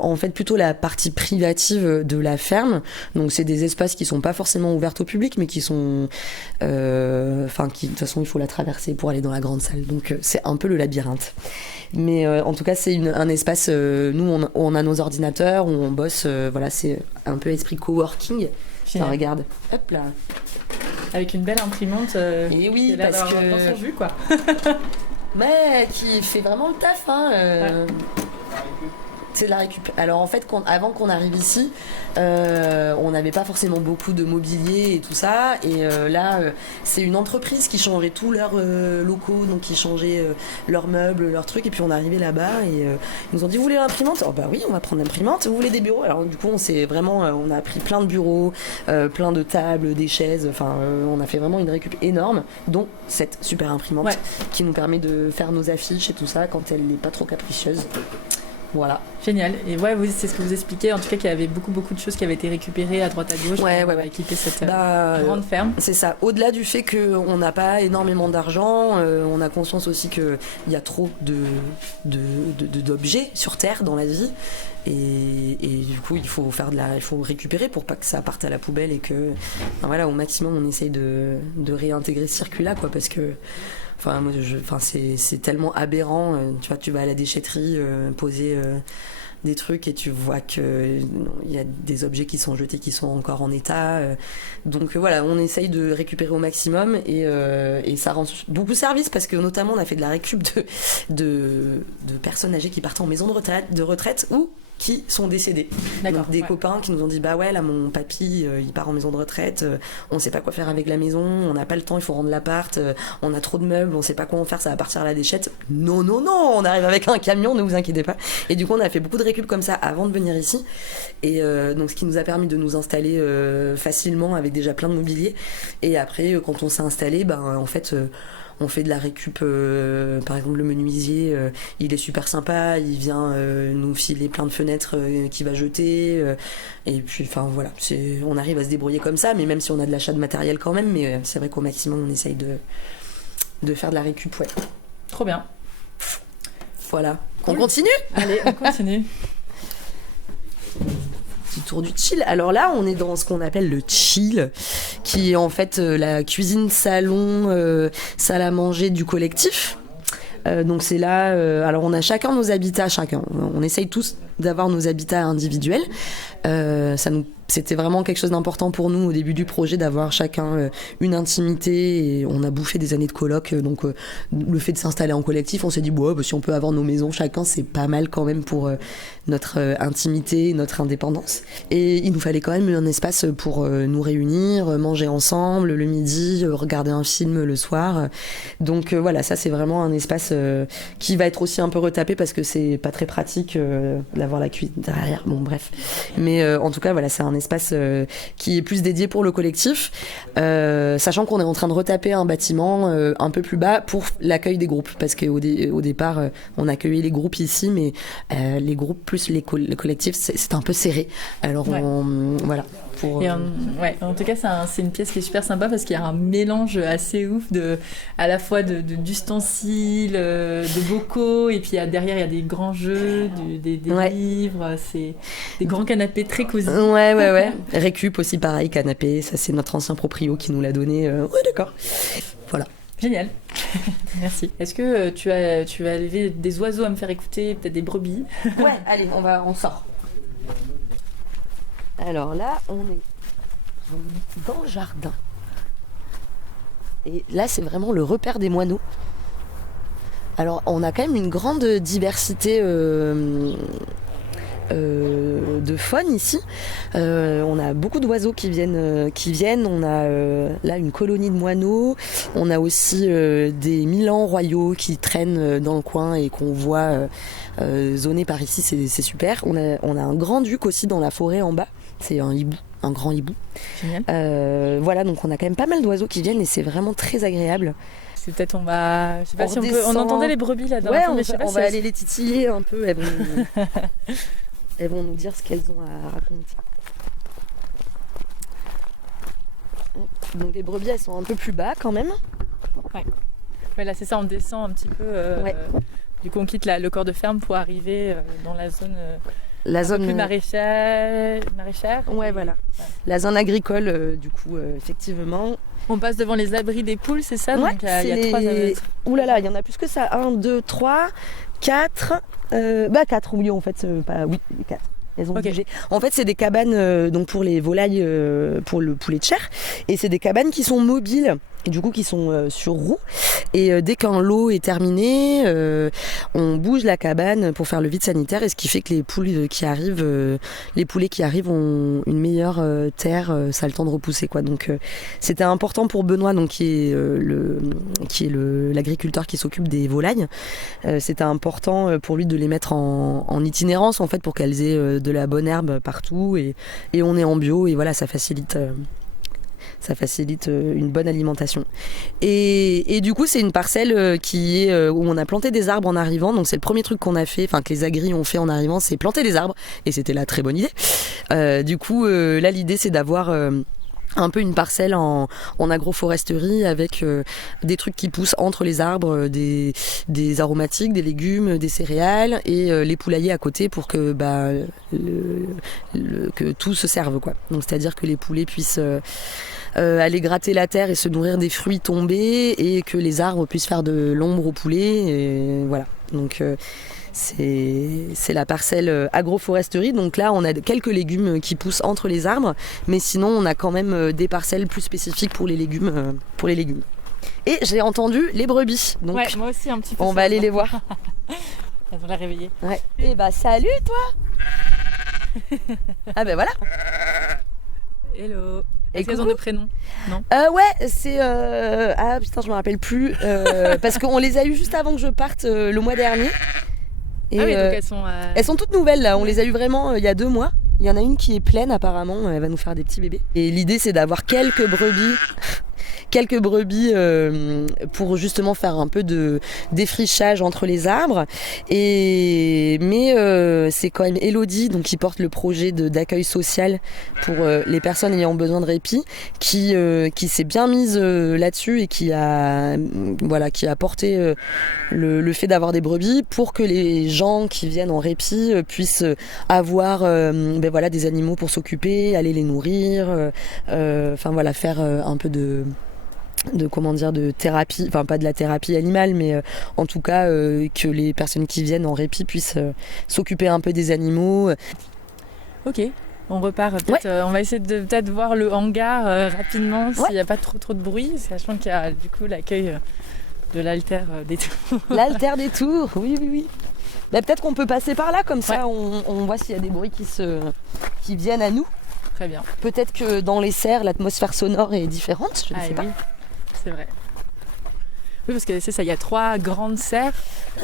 en fait plutôt la partie privative de la ferme. Donc c'est des espaces qui sont pas forcément ouverts au public, mais qui sont, de toute façon, il faut la traverser pour aller dans la grande salle. Donc c'est un peu le labyrinthe. Mais en tout cas, c'est un espace. Nous, on a nos ordinateurs où on bosse. Voilà, c'est un peu esprit coworking. Enfin, regarde, hop là. Avec une belle imprimante et oui, qui a l'air parce que dans son jus, quoi. Mais qui fait vraiment le taf, hein. Ouais. C'est de la récup. Alors en fait, avant qu'on arrive ici, on n'avait pas forcément beaucoup de mobilier et tout ça. Et là, c'est une entreprise qui changeait tous leurs locaux, donc ils changeaient leurs meubles, leurs trucs. Et puis on est arrivé là-bas et ils nous ont dit, vous voulez l'imprimante ? Oh bah oui, on va prendre l'imprimante. Vous voulez des bureaux ? Alors du coup, on a pris plein de bureaux, plein de tables, des chaises. Enfin, on a fait vraiment une récup énorme, dont cette super imprimante qui nous permet de faire nos affiches et tout ça quand elle n'est pas trop capricieuse. Voilà. Génial. Et oui, c'est ce que vous expliquez. En tout cas, qu'il y avait beaucoup de choses qui avaient été récupérées à droite à gauche pour équiper cette grande ferme. C'est ça. Au-delà du fait qu'on n'a pas énormément d'argent, on a conscience aussi qu'il y a trop d'objets sur Terre dans la vie. Et du coup, il faut récupérer pour pas que ça parte à la poubelle et que, au maximum, on essaye de réintégrer ce circuit-là, quoi, parce que. C'est tellement aberrant. Tu vois, tu vas à la déchetterie poser des trucs et tu vois que il y a des objets qui sont jetés qui sont encore en état. Donc voilà, on essaye de récupérer au maximum et ça rend beaucoup service parce que notamment on a fait de la récup de personnes âgées qui partent en maison de retraite ou qui sont décédés. Donc, des copains qui nous ont dit bah ouais là mon papy il part en maison de retraite, on sait pas quoi faire avec la maison, on n'a pas le temps, il faut rendre l'appart, on a trop de meubles, on sait pas quoi en faire, ça va partir à la déchette. Non, on arrive avec un camion, ne vous inquiétez pas. Et du coup on a fait beaucoup de récup comme ça avant de venir ici et donc ce qui nous a permis de nous installer facilement avec déjà plein de mobilier. Et après quand on s'est installé, en fait on fait de la récup, par exemple le menuisier, il est super sympa, il vient nous filer plein de fenêtres qu'il va jeter, et puis voilà, on arrive à se débrouiller comme ça, mais même si on a de l'achat de matériel quand même, mais c'est vrai qu'au maximum on essaye de faire de la récup, ouais. Trop bien. Voilà. On continue ? Allez, on continue. Tour du chill. Alors là, on est dans ce qu'on appelle le chill, qui est en fait la cuisine salon, salle à manger du collectif. Donc c'est là, alors on a chacun nos habitats, on essaye tous d'avoir nos habitats individuels. C'était vraiment quelque chose d'important pour nous au début du projet d'avoir chacun une intimité, et on a bouffé des années de coloc, donc le fait de s'installer en collectif, on s'est dit si on peut avoir nos maisons chacun, c'est pas mal quand même pour notre intimité, notre indépendance. Et il nous fallait quand même un espace pour nous réunir, manger ensemble le midi, regarder un film le soir. Donc voilà, ça c'est vraiment un espace qui va être aussi un peu retapé parce que c'est pas très pratique d'avoir la cuisine derrière. Bon bref, mais en tout cas voilà, c'est un espace qui est plus dédié pour le collectif, sachant qu'on est en train de retaper un bâtiment un peu plus bas pour l'accueil des groupes, parce qu'au départ on accueillait les groupes ici, mais les groupes plus les collectifs c'est un peu serré, alors voilà. En tout cas c'est une pièce qui est super sympa parce qu'il y a un mélange assez ouf à la fois d'ustensiles, de bocaux, et puis derrière il y a des grands jeux, des livres, c'est des grands canapés très cosy. Ouais. Récup aussi pareil, canapé, ça c'est notre ancien proprio qui nous l'a donné. Ouais, d'accord. Voilà. Génial. Merci. Est-ce que tu as des oiseaux à me faire écouter, peut-être des brebis? Ouais, allez, on sort. Alors là, on est dans le jardin. Et là, c'est vraiment le repère des moineaux. Alors, on a quand même une grande diversité de faune ici. On a beaucoup d'oiseaux qui viennent. On a là une colonie de moineaux. On a aussi des milans royaux qui traînent dans le coin et qu'on voit zoner par ici. C'est super. On a un grand duc aussi dans la forêt en bas. C'est un hibou, un grand hibou. Génial. Voilà, donc on a quand même pas mal d'oiseaux qui viennent et c'est vraiment très agréable. C'est peut-être je sais pas si on entendait les brebis là-dedans. Ouais, on va aller les titiller un peu. Elles vont nous dire ce qu'elles ont à raconter. Donc les brebis, elles sont un peu plus bas quand même. Ouais, là c'est ça, on descend un petit peu. Du coup on quitte le corps de ferme pour arriver dans la zone. La zone plus maraîchère. Ouais, voilà. Ouais. La zone agricole, du coup, effectivement. On passe devant les abris des poules, c'est ça? Ouais, donc il y a 3 abris. Ouh là là, il y en a plus que ça. 1, 2, 3, 4. 4, oui, en fait. Oui, 4. Elles ont bougé. En fait, c'est des cabanes donc pour les volailles, pour le poulet de chair. Et c'est des cabanes qui sont mobiles. Et du coup, qui sont sur roues. Et dès qu'un lot est terminé, on bouge la cabane pour faire le vide sanitaire. Et ce qui fait que les poules qui arrivent, les poulets qui arrivent ont une meilleure terre. Ça a le temps de repousser, quoi. Donc, c'était important pour Benoît, donc qui est l'agriculteur qui s'occupe des volailles. C'était important pour lui de les mettre en itinérance, en fait, pour qu'elles aient de la bonne herbe partout. Et on est en bio. Et voilà, ça facilite une bonne alimentation. Et du coup, c'est une parcelle qui est où on a planté des arbres en arrivant. Donc c'est le premier truc qu'on a fait, enfin que les agris ont fait en arrivant, c'est planter des arbres. Et c'était la très bonne idée. Du coup, là, l'idée, c'est d'avoir un peu une parcelle en agroforesterie avec des trucs qui poussent entre les arbres, des aromatiques, des légumes, des céréales et les poulaillers à côté pour que que tout se serve, quoi. Donc c'est-à-dire que les poulets puissent aller gratter la terre et se nourrir des fruits tombés et que les arbres puissent faire de l'ombre aux poulets, et voilà. Donc c'est la parcelle agroforesterie. Donc là, on a quelques légumes qui poussent entre les arbres, mais sinon, on a quand même des parcelles plus spécifiques pour les légumes. Et j'ai entendu les brebis. Donc ouais, moi aussi un petit peu. On va aller les voir. Elles ont l'air réveillées. Ouais. Et salut toi. Ah voilà. Hello. Est-ce qu'elles ont des prénoms? Non. Ouais, c'est ah putain, je me rappelle plus parce qu'on les a eu juste avant que je parte le mois dernier. Et donc elles sont toutes nouvelles là, on les a eues vraiment il y a 2 mois. Il y en a une qui est pleine apparemment, elle va nous faire des petits bébés. Et l'idée c'est d'avoir quelques brebis pour justement faire un peu de défrichage entre les arbres. Mais c'est quand même Elodie, donc qui porte le projet d'accueil social pour les personnes ayant besoin de répit, qui s'est bien mise là-dessus et qui a porté le fait d'avoir des brebis pour que les gens qui viennent en répit puissent avoir des animaux pour s'occuper, aller les nourrir, faire un peu de thérapie, enfin pas de la thérapie animale, mais en tout cas que les personnes qui viennent en répit puissent s'occuper un peu des animaux. Ok, on repart peut-être, on va essayer de peut-être voir le hangar rapidement s'il n'y a pas trop de bruit, sachant qu'il y a du coup l'accueil de l'Alter des Tours. L'Alter des Tours, oui. Peut-être qu'on peut passer par là, comme ça on voit s'il y a des bruits qui viennent à nous. Très bien. Peut-être que dans les serres, l'atmosphère sonore est différente, je ne sais pas. Oui. C'est vrai. Oui, parce que c'est ça, il y a 3 grandes serres.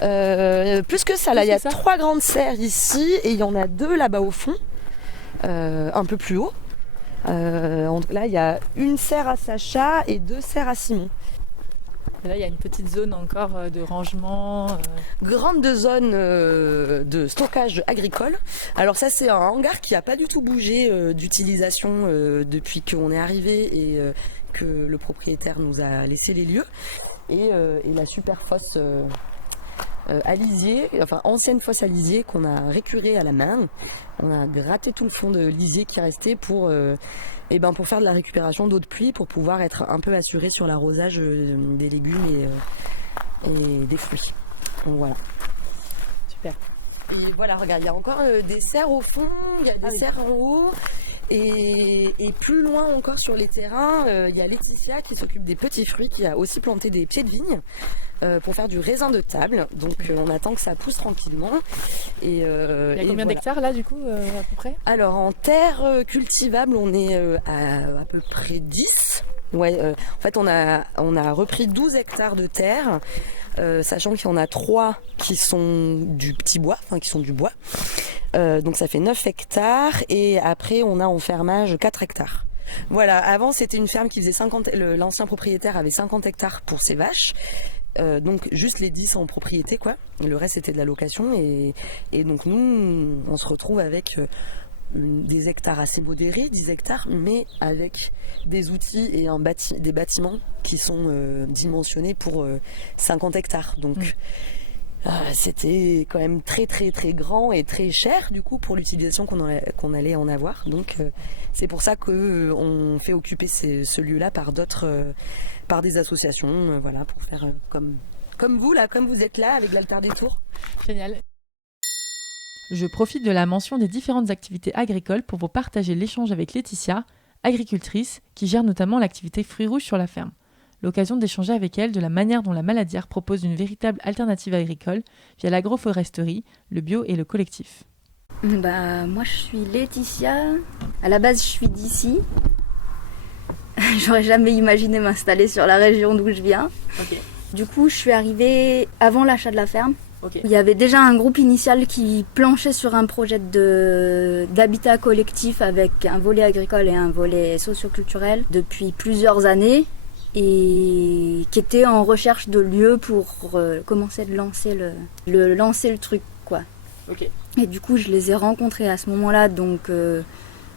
Plus que ça, là, il y a 3 grandes serres ici et il y en a 2 là-bas au fond, un peu plus haut. Là, il y a une serre à Sacha et 2 serres à Simon. Et là, il y a une petite zone encore de rangement. Grande zone de stockage agricole. Alors ça, c'est un hangar qui n'a pas du tout bougé d'utilisation depuis qu'on est arrivé et que le propriétaire nous a laissé les lieux. Et la super fosse à lisier, enfin ancienne fosse à lisier qu'on a récurée à la main. On a gratté tout le fond de lisier qui restait pour faire de la récupération d'eau de pluie, pour pouvoir être un peu assuré sur l'arrosage des légumes et des fruits. Donc voilà. Super. Et voilà, regarde, il y a encore des serres au fond, il y a des serres en haut. Et plus loin encore sur les terrains, il y a Laetitia qui s'occupe des petits fruits, qui a aussi planté des pieds de vigne pour faire du raisin de table. Donc on attend que ça pousse tranquillement. Il y a combien d'hectares là du coup à peu près? Alors en terre cultivable, on est à peu près 10. Ouais, en fait on a repris 12 hectares de terre, sachant qu'il y en a 3 qui sont du petit bois, enfin qui sont du bois. Donc ça fait 9 hectares et après on a en fermage 4 hectares. Voilà, avant c'était une ferme qui faisait 50, l'ancien propriétaire avait 50 hectares pour ses vaches. Donc juste les 10 en propriété, quoi. Le reste c'était de la location et donc nous on se retrouve avec des hectares assez modérés, 10 hectares, mais avec des outils et des bâtiments qui sont dimensionnés pour 50 hectares. Donc c'était quand même très très très grand et très cher du coup pour l'utilisation qu'on allait en avoir. Donc c'est pour ça qu'on fait occuper ce lieu-là par par des associations, voilà, pour faire comme vous là, comme vous êtes là avec l'Altère des Tours. Génial. Je profite de la mention des différentes activités agricoles pour vous partager l'échange avec Laetitia, agricultrice, qui gère notamment l'activité fruits rouges sur la ferme. L'occasion d'échanger avec elle de la manière dont la Maladière propose une véritable alternative agricole via l'agroforesterie, le bio et le collectif. Moi je suis Laetitia, à la base je suis d'ici. J'aurais jamais imaginé m'installer sur la région d'où je viens. Ok. Du coup je suis arrivée avant l'achat de la ferme. Ok. Il y avait déjà un groupe initial qui planchait sur un projet d'habitat collectif avec un volet agricole et un volet socioculturel depuis plusieurs années. Et qui était en recherche de lieux pour commencer de lancer le truc, quoi. Ok. Et du coup, je les ai rencontrés à ce moment-là, donc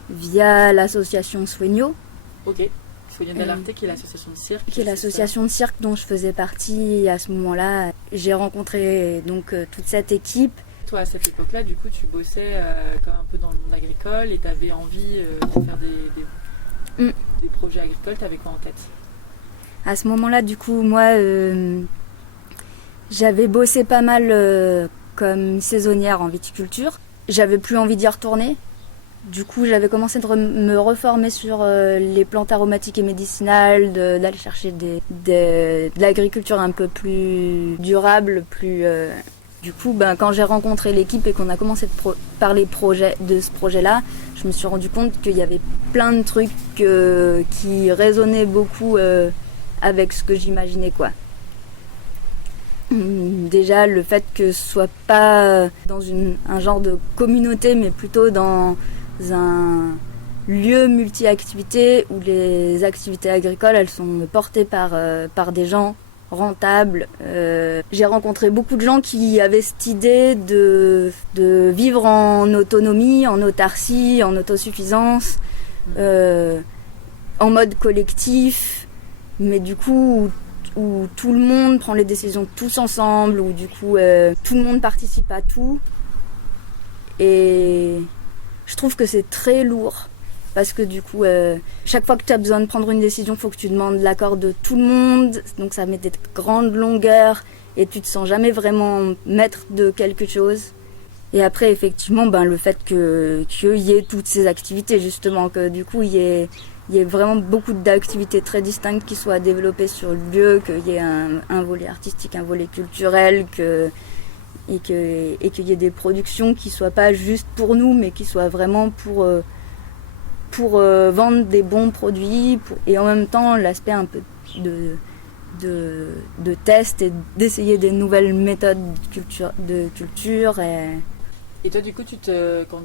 via l'association Sueño. Ok. Sueño del Arte, qui est l'association de cirque. Qui est l'association de cirque dont je faisais partie à ce moment-là. J'ai rencontré donc toute cette équipe. Toi, à cette époque-là, du coup, tu bossais comme un peu dans le monde agricole et tu avais envie de faire des projets agricoles. Tu avais quoi en tête ? À ce moment-là, du coup, moi, j'avais bossé pas mal comme saisonnière en viticulture. J'avais plus envie d'y retourner. Du coup, j'avais commencé de me reformer sur les plantes aromatiques et médicinales, d'aller chercher de l'agriculture un peu plus durable, Du coup, quand j'ai rencontré l'équipe et qu'on a commencé de parler de ce projet-là, je me suis rendu compte qu'il y avait plein de trucs qui résonnaient beaucoup avec ce que j'imaginais, quoi. Déjà, le fait que ce soit pas dans un genre de communauté, mais plutôt dans un lieu multi-activités où les activités agricoles, elles sont portées par des gens rentables. J'ai rencontré beaucoup de gens qui avaient cette idée de vivre en autonomie, en autarcie, en autosuffisance, en mode collectif, mais du coup où tout le monde prend les décisions tous ensemble, où du coup tout le monde participe à tout. Et je trouve que c'est très lourd parce que du coup chaque fois que tu as besoin de prendre une décision, il faut que tu demandes l'accord de tout le monde, donc ça met des grandes longueurs et tu te sens jamais vraiment maître de quelque chose. Et après effectivement le fait qu'il y ait toutes ces activités, justement, que du coup il y ait vraiment beaucoup d'activités très distinctes qui soient développées sur le lieu, qu'il y ait un volet artistique, un volet culturel, et qu'il y ait des productions qui soient pas juste pour nous, mais qui soient vraiment pour vendre des bons produits, et en même temps l'aspect un peu de test et d'essayer des nouvelles méthodes de culture. Et toi, du coup, quand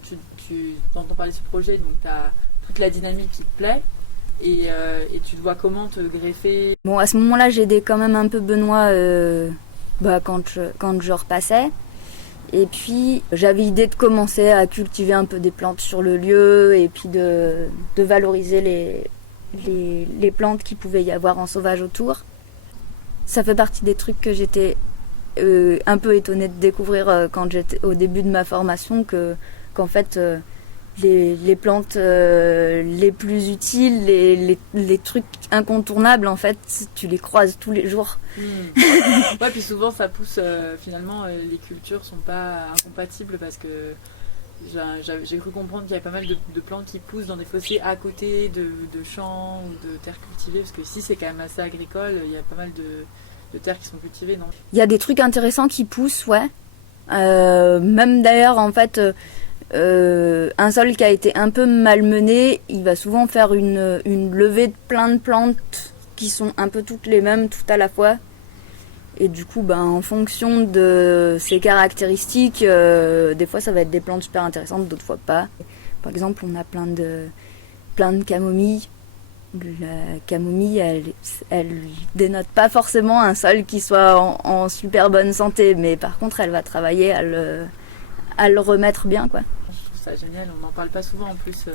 tu entends parler de ce projet, donc tu as toute la dynamique qui te plaît, et tu te vois comment te greffer. Bon, à ce moment-là, j'ai aidé quand même un peu Benoît quand je repassais. Et puis, j'avais l'idée de commencer à cultiver un peu des plantes sur le lieu, et puis de valoriser les plantes qu'il pouvait y avoir en sauvage autour. Ça fait partie des trucs que j'étais un peu étonnée de découvrir quand j'étais au début de ma formation, qu'en fait les plantes les plus utiles, les trucs incontournables, en fait tu les croises tous les jours. Ouais, puis souvent ça pousse, finalement les cultures sont pas incompatibles, parce que j'ai cru comprendre qu'il y avait pas mal de plantes qui poussent dans des fossés à côté de champs ou de terres cultivées, parce que ici c'est quand même assez agricole, il y a pas mal de terres qui sont cultivées, non ? Il y a des trucs intéressants qui poussent, ouais. Même d'ailleurs, en fait, un sol qui a été un peu malmené, il va souvent faire une levée de plein de plantes qui sont un peu toutes les mêmes, tout à la fois. Et du coup, en fonction de ses caractéristiques, des fois ça va être des plantes super intéressantes, d'autres fois pas. Par exemple, on a plein de camomilles. La camomille, elle dénote pas forcément un sol qui soit en super bonne santé, mais par contre elle va travailler à le remettre bien, quoi. Je trouve ça génial. On n'en parle pas souvent en plus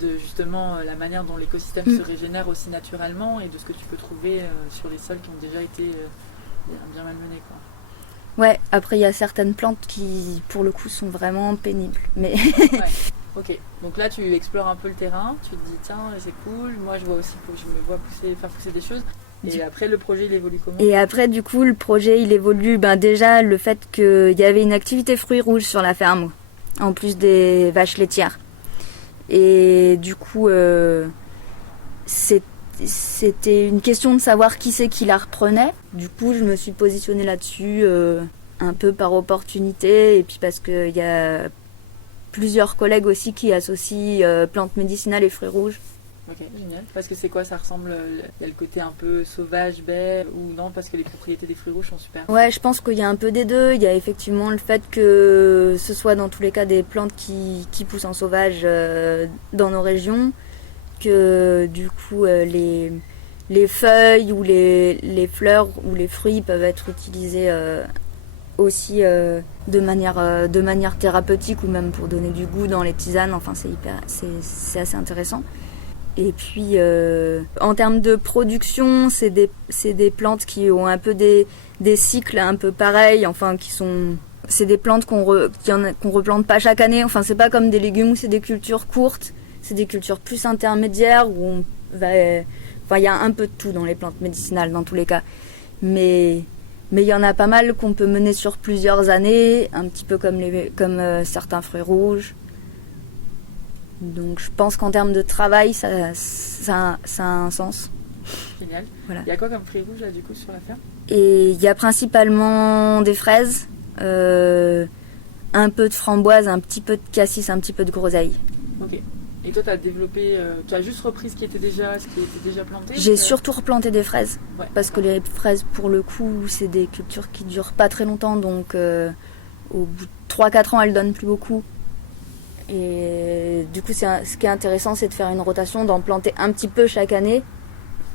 de justement la manière dont l'écosystème se régénère aussi naturellement et de ce que tu peux trouver sur les sols qui ont déjà été bien malmenés, quoi. Ouais, après il y a certaines plantes qui pour le coup sont vraiment pénibles. Mais ouais. Ok, donc là tu explores un peu le terrain, tu te dis tiens c'est cool, moi je vois aussi que je me vois faire pousser des choses. Et après le projet il évolue comment? Et après du coup le projet il évolue déjà le fait qu'il y avait une activité fruits rouges sur la ferme, en plus des vaches laitières. Et du coup c'était une question de savoir qui c'est qui la reprenait. Du coup, je me suis positionnée là-dessus un peu par opportunité et puis parce qu'il y a plusieurs collègues aussi qui associent plantes médicinales et fruits rouges. Ok, génial. Parce que c'est quoi, ça ressemble, il y a le côté un peu sauvage, baie, ou non, parce que les propriétés des fruits rouges sont super. Ouais, je pense qu'il y a un peu des deux. Il y a effectivement le fait que ce soit dans tous les cas des plantes qui poussent en sauvage dans nos régions, que du coup les feuilles ou les fleurs ou les fruits peuvent être utilisés aussi de manière thérapeutique ou même pour donner du goût dans les tisanes. Enfin, c'est assez intéressant. Et puis en termes de production, c'est des plantes qui ont un peu des cycles un peu pareils, enfin c'est des plantes qu'on replante pas chaque année. Enfin, c'est pas comme des légumes où c'est des cultures courtes. C'est des cultures plus intermédiaires où il y a un peu de tout dans les plantes médicinales dans tous les cas. Mais il y en a pas mal qu'on peut mener sur plusieurs années, un petit peu comme certains fruits rouges. Donc je pense qu'en termes de travail, ça a un sens. Génial. Voilà. Il y a quoi comme fruits rouges là du coup sur la ferme? Et il y a principalement des fraises, un peu de framboise, un petit peu de cassis, un petit peu de groseille. Ok. Et toi, tu as juste repris ce qui était déjà planté? J'ai surtout replanté des fraises, ouais, parce que les fraises, pour le coup, c'est des cultures qui durent pas très longtemps, donc au bout de 3-4 ans, elles donnent plus beaucoup. Et du coup, ce qui est intéressant, c'est de faire une rotation, d'en planter un petit peu chaque année,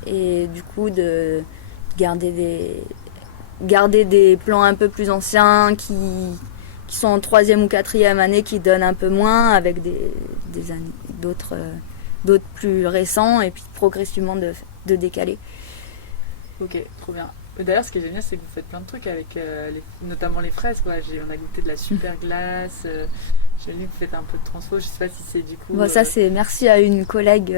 et du coup, de garder des plants un peu plus anciens qui sont en 3e ou 4e année, qui donnent un peu moins, avec des années, d'autres plus récents, et puis progressivement de décaler. Ok, trop bien. D'ailleurs, ce qui est génial, c'est que vous faites plein de trucs avec notamment les fraises. Quoi. On a goûté de la super glace. J'ai vu que vous faites un peu de transfo. Je sais pas si c'est du coup. Bon, ça, c'est merci à une collègue.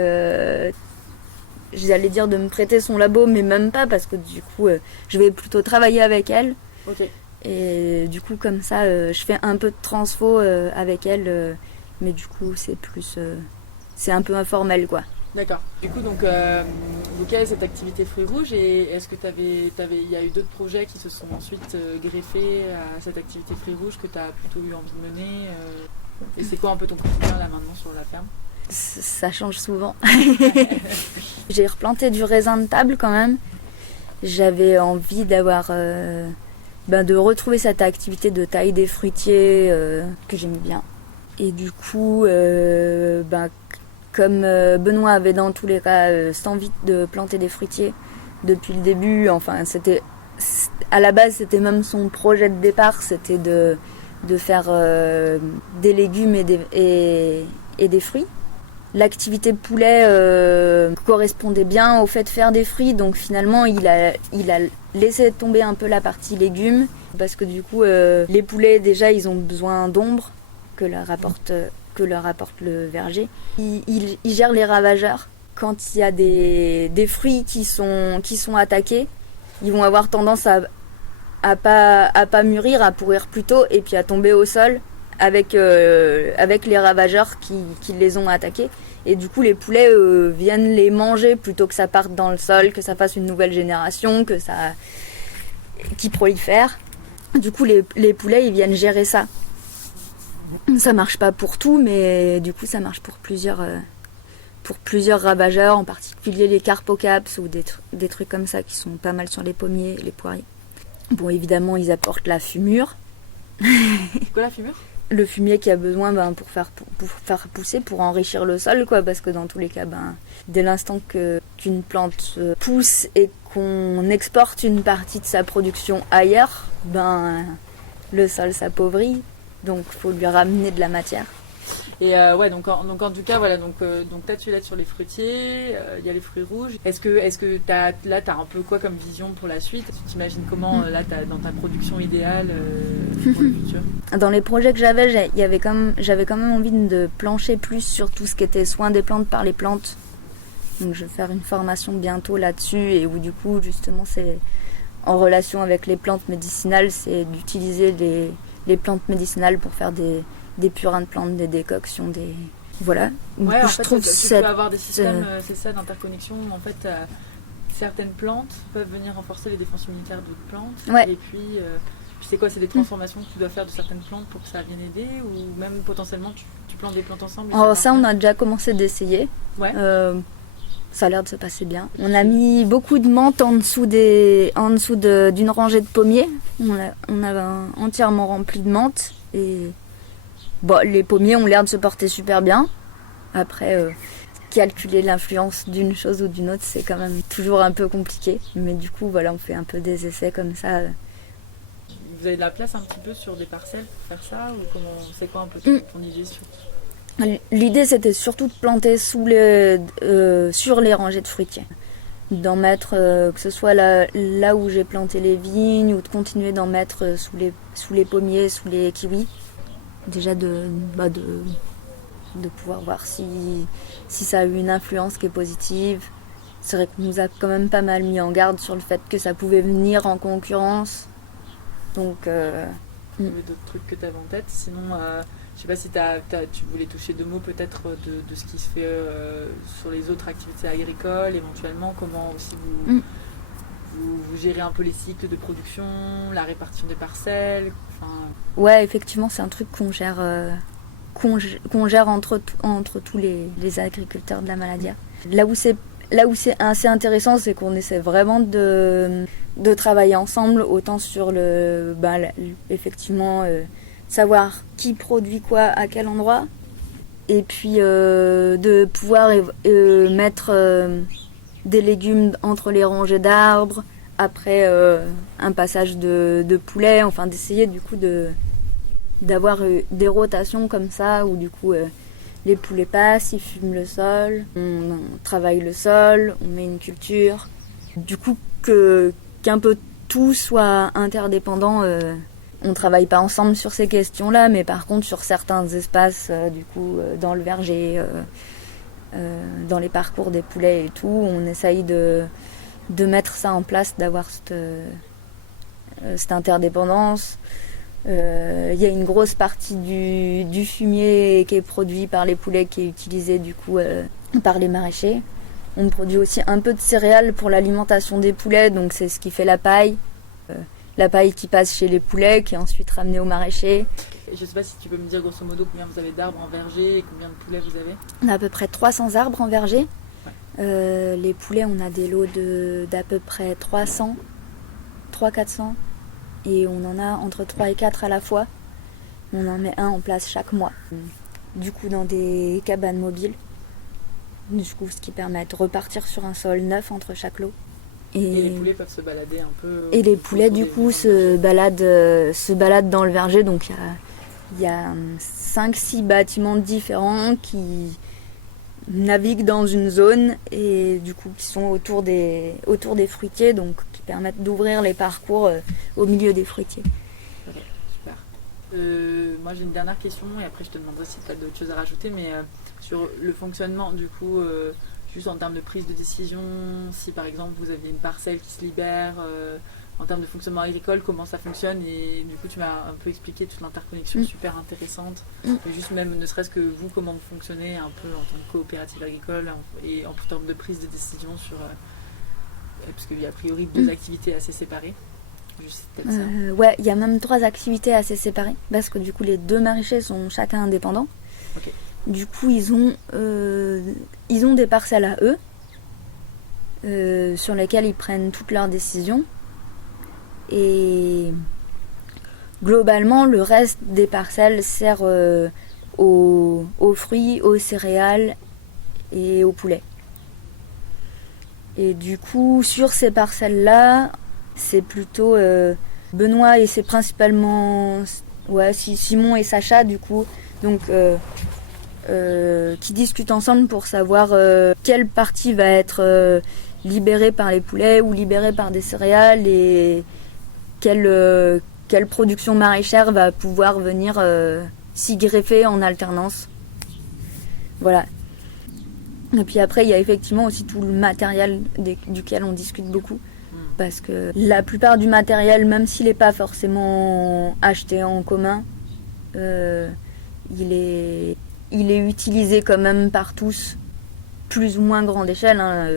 J'allais dire de me prêter son labo, mais même pas, parce que du coup, je vais plutôt travailler avec elle. Ok. Et du coup, comme ça, je fais un peu de transfo avec elle, mais du coup, c'est un peu informel, quoi. D'accord. Du coup, donc, il y a cette activité fruits rouges, et est-ce que il y a eu d'autres projets qui se sont ensuite greffés à cette activité fruits rouges que tu as plutôt eu envie de mener et c'est quoi un peu ton quotidien là maintenant sur la ferme? Ça change souvent. J'ai replanté du raisin de table quand même. J'avais envie d'avoir de retrouver cette activité de taille des fruitiers que j'aimais bien. Et du coup, comme Benoît avait dans tous les cas cette envie de planter des fruitiers depuis le début, enfin à la base c'était même son projet de départ, c'était de faire des légumes et des fruits. L'activité poulet correspondait bien au fait de faire des fruits, donc finalement il a laissé tomber un peu la partie légumes, parce que du coup les poulets déjà ils ont besoin d'ombre que leur apporte le verger. Il gère les ravageurs. Quand il y a des fruits qui sont attaqués, ils vont avoir tendance à pas mûrir, à pourrir plus tôt et puis à tomber au sol avec les ravageurs qui les ont attaqués. Et du coup, les poulets viennent les manger plutôt que ça parte dans le sol, que ça fasse une nouvelle génération, qui prolifère. Du coup, les poulets, ils viennent gérer ça. Ça marche pas pour tout, mais du coup, ça marche pour plusieurs ravageurs, en particulier les carpocaps ou des trucs comme ça qui sont pas mal sur les pommiers et les poiriers. Bon, évidemment, ils apportent la fumure. C'est quoi la fumure? Le fumier qui a besoin pour faire pousser, pour enrichir le sol, quoi, parce que dans tous les cas, dès l'instant qu'une plante pousse et qu'on exporte une partie de sa production ailleurs, le sol s'appauvrit, donc il faut lui ramener de la matière. Et ouais, donc en tout cas, voilà, donc toi tu l'aides sur les fruitiers, il y a les fruits rouges. Est-ce que t'as un peu quoi comme vision pour la suite? Tu t'imagines comment là dans ta production idéale pour le futur? Dans les projets que j'avais quand même envie de plancher plus sur tout ce qui était soin des plantes par les plantes. Donc je vais faire une formation bientôt là-dessus et où du coup justement c'est en relation avec les plantes médicinales, c'est d'utiliser les plantes médicinales pour faire des purins de plantes, des décoctions, des... Voilà. Ouais, coup, en fait, tu peux avoir des systèmes, c'est ça, d'interconnexion. En fait, certaines plantes peuvent venir renforcer les défenses immunitaires d'autres plantes. Ouais. Et puis c'est quoi? C'est des transformations que tu dois faire de certaines plantes pour que ça vienne aider? Ou même potentiellement, tu plantes des plantes ensemble? Alors ça, on a déjà commencé d'essayer. Ouais. Ça a l'air de se passer bien. On a mis beaucoup de menthe en dessous d'une rangée de pommiers. On a entièrement rempli de menthe. Et bon, les pommiers ont l'air de se porter super bien. Après, calculer l'influence d'une chose ou d'une autre, c'est quand même toujours un peu compliqué. Mais du coup, voilà, on fait un peu des essais comme ça. Vous avez de la place un petit peu sur des parcelles pour faire ça? Ou c'est quoi un peu ton idée sur... L'idée, c'était surtout de planter sur les rangées de fruitiers. D'en mettre, que ce soit là où j'ai planté les vignes, ou de continuer d'en mettre sous les pommiers, sous les kiwis. Déjà de pouvoir voir si ça a eu une influence qui est positive. C'est vrai qu'on nous a quand même pas mal mis en garde sur le fait que ça pouvait venir en concurrence. Donc... Il y avait d'autres trucs que tu avais en tête, sinon... Je sais pas si tu voulais toucher deux mots peut-être de ce qui se fait sur les autres activités agricoles, éventuellement, comment aussi vous gérez un peu les cycles de production, la répartition des parcelles. Ouais, effectivement, c'est un truc qu'on gère entre tous les agriculteurs de la Maladière. Là où c'est assez intéressant, c'est qu'on essaie vraiment de travailler ensemble, autant sur effectivement... savoir qui produit quoi à quel endroit et puis de pouvoir mettre des légumes entre les rangées d'arbres après un passage de poulet, enfin d'essayer du coup d'avoir des rotations comme ça où du coup les poulets passent, ils fument le sol, on travaille le sol, on met une culture, du coup qu'un peu tout soit interdépendant. On ne travaille pas ensemble sur ces questions-là, mais par contre sur certains espaces, dans le verger, dans les parcours des poulets et tout, on essaye de mettre ça en place, d'avoir cette interdépendance. Il y a une grosse partie du fumier qui est produit par les poulets qui est utilisé du coup par les maraîchers. On produit aussi un peu de céréales pour l'alimentation des poulets, donc c'est ce qui fait la paille. La paille qui passe chez les poulets, qui est ensuite ramenée aux maraîchers. Je ne sais pas si tu peux me dire grosso modo combien vous avez d'arbres en verger et combien de poulets vous avez? On a à peu près 300 arbres en verger. Ouais. Les poulets, on a des lots d'à peu près 300-400. Et on en a entre 3 et 4 à la fois. On en met un en place chaque mois. Du coup, dans des cabanes mobiles. Du coup, ce qui permet de repartir sur un sol neuf entre chaque lot. Et les poulets peuvent se balader un peu. Et les poulets, du coup, se baladent dans le verger. Donc, il y a 5-6 bâtiments différents qui naviguent dans une zone et du coup, qui sont autour des fruitiers, donc qui permettent d'ouvrir les parcours au milieu des fruitiers. Ok, super. Moi, j'ai une dernière question et après, je te demanderai si tu as d'autres choses à rajouter, mais sur le fonctionnement, du coup... juste en termes de prise de décision, si par exemple vous aviez une parcelle qui se libère, en termes de fonctionnement agricole, comment ça fonctionne, et du coup tu m'as un peu expliqué toute l'interconnexion super intéressante, et juste même ne serait-ce que vous, comment vous fonctionnez un peu en tant que coopérative agricole et en termes de prise de décision sur, parce qu'il y a a priori deux activités assez séparées. Juste peut-être ça. Ouais, il y a même 3 activités assez séparées, parce que du coup les 2 maraîchers sont chacun indépendants. Ok. Du coup, ils ont des parcelles à eux, sur lesquelles ils prennent toutes leurs décisions. Et globalement, le reste des parcelles sert aux fruits, aux céréales et aux poulets. Et du coup, sur ces parcelles-là, c'est plutôt Benoît et c'est principalement Simon et Sacha, du coup. Donc... qui discutent ensemble pour savoir quelle partie va être libérée par les poulets ou libérée par des céréales et quelle production maraîchère va pouvoir venir s'y greffer en alternance. Voilà. Et puis après, il y a effectivement aussi tout le matériel duquel on discute beaucoup. Parce que la plupart du matériel, même s'il n'est pas forcément acheté en commun, il est utilisé quand même par tous, plus ou moins grande échelle. Hein.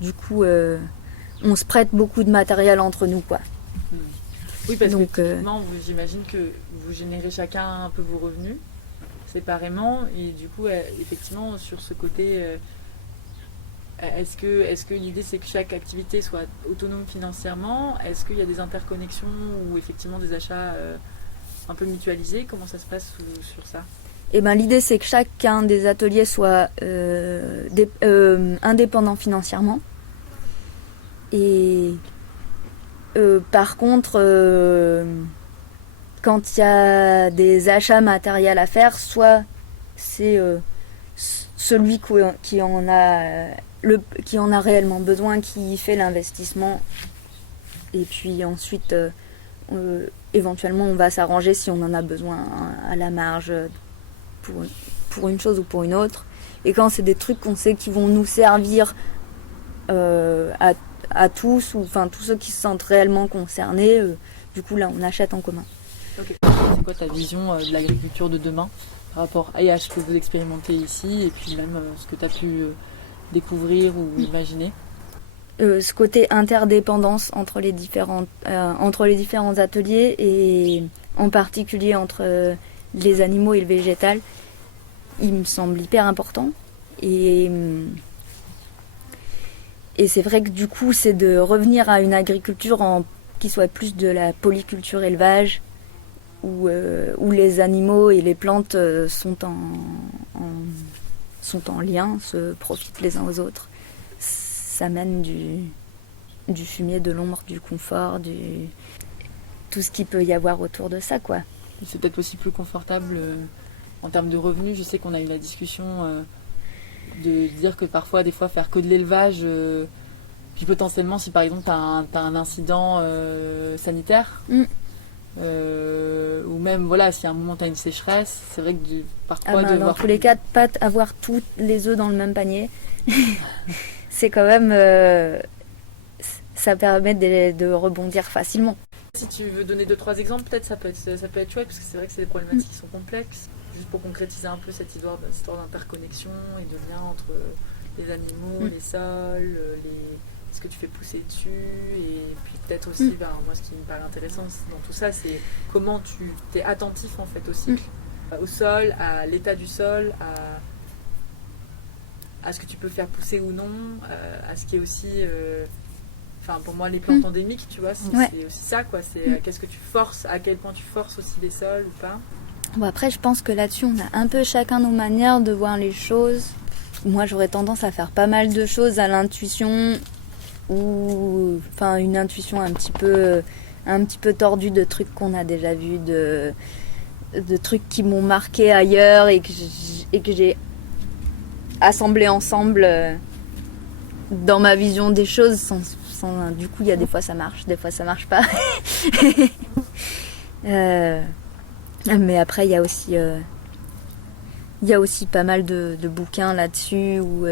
Du coup, on se prête beaucoup de matériel entre nous, quoi. Oui, parce que typiquement, j'imagine que vous générez chacun un peu vos revenus séparément, et du coup, effectivement, sur ce côté, est-ce que l'idée c'est que chaque activité soit autonome financièrement? Est-ce qu'il y a des interconnexions ou effectivement des achats un peu mutualisés? Comment ça se passe sur ça? Eh ben, l'idée c'est que chacun des ateliers soit indépendant financièrement. Et par contre, quand il y a des achats matériels à faire, soit c'est celui qui en a réellement besoin qui fait l'investissement, et puis ensuite éventuellement on va s'arranger si on en a besoin à la marge pour une chose ou pour une autre. Et quand c'est des trucs qu'on sait qui vont nous servir à tous, ou enfin tous ceux qui se sentent réellement concernés, du coup là on achète en commun. Okay. C'est quoi ta vision de l'agriculture de demain par rapport à ce que vous expérimentez ici et puis même ce que tu as pu découvrir ou imaginer? Ce côté interdépendance entre les différents ateliers, et en particulier entre les animaux et le végétal, il me semble hyper important. Et c'est vrai que du coup, c'est de revenir à une agriculture qui soit plus de la polyculture élevage, où les animaux et les plantes sont en lien, se profitent les uns aux autres. Ça mène du fumier, de l'ombre, du confort, tout ce qu'il peut y avoir autour de ça, quoi. C'est peut-être aussi plus confortable en termes de revenus. Je sais qu'on a eu la discussion de dire que parfois, des fois, faire que de l'élevage, puis potentiellement, si par exemple tu as un incident sanitaire, ou même voilà, si à un moment tu as une sécheresse, c'est vrai que parfois dans tous les cas, pas avoir tous les œufs dans le même panier, c'est quand même ça permet de rebondir facilement. Si tu veux donner 2-3 exemples, peut-être ça peut être chouette, parce que c'est vrai que c'est des problématiques qui sont complexes. Juste pour concrétiser un peu cette histoire d'interconnexion et de lien entre les animaux, les sols, ce que tu fais pousser dessus, et puis peut-être aussi, moi ce qui me paraît intéressant dans tout ça, c'est comment tu es attentif en fait au cycle, au sol, à l'état du sol, à ce que tu peux faire pousser ou non, à ce qui est aussi, pour moi les plantes endémiques, tu vois, c'est aussi ça, quoi, c'est qu'est-ce que tu forces, à quel point tu forces aussi les sols ou pas. Bon, après je pense que là-dessus on a un peu chacun nos manières de voir les choses. Moi j'aurais tendance à faire pas mal de choses à l'intuition, ou une intuition un petit peu tordue de trucs qu'on a déjà vus, de trucs qui m'ont marqué ailleurs et que j'ai assemblé ensemble dans ma vision des choses, sans du coup il y a des fois ça marche, des fois ça marche pas. Mais après il y a aussi pas mal de bouquins là-dessus où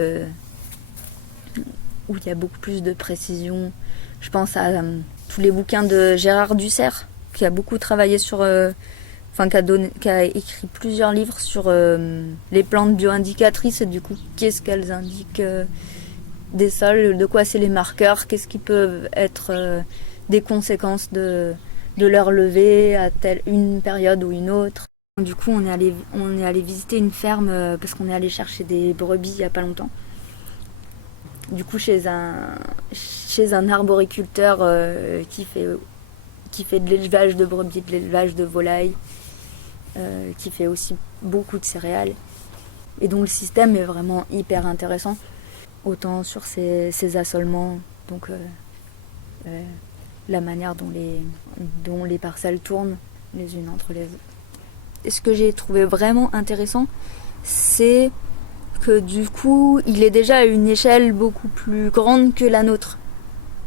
il y a beaucoup plus de précision. Je pense à tous les bouquins de Gérard Dussert, qui a beaucoup travaillé sur... qui a écrit plusieurs livres sur les plantes bioindicatrices, et du coup, qu'est-ce qu'elles indiquent des sols, de quoi c'est les marqueurs, qu'est-ce qui peuvent être des conséquences de leur levée à une période ou une autre. Du coup, on est allé visiter une ferme parce qu'on est allé chercher des brebis il n'y a pas longtemps. Du coup, chez un arboriculteur qui fait de l'élevage de brebis, de l'élevage de volailles, qui fait aussi beaucoup de céréales. Et donc le système est vraiment hyper intéressant, autant sur ces assolements, donc la manière dont les parcelles tournent les unes entre les autres. Et ce que j'ai trouvé vraiment intéressant, c'est que du coup, il est déjà à une échelle beaucoup plus grande que la nôtre.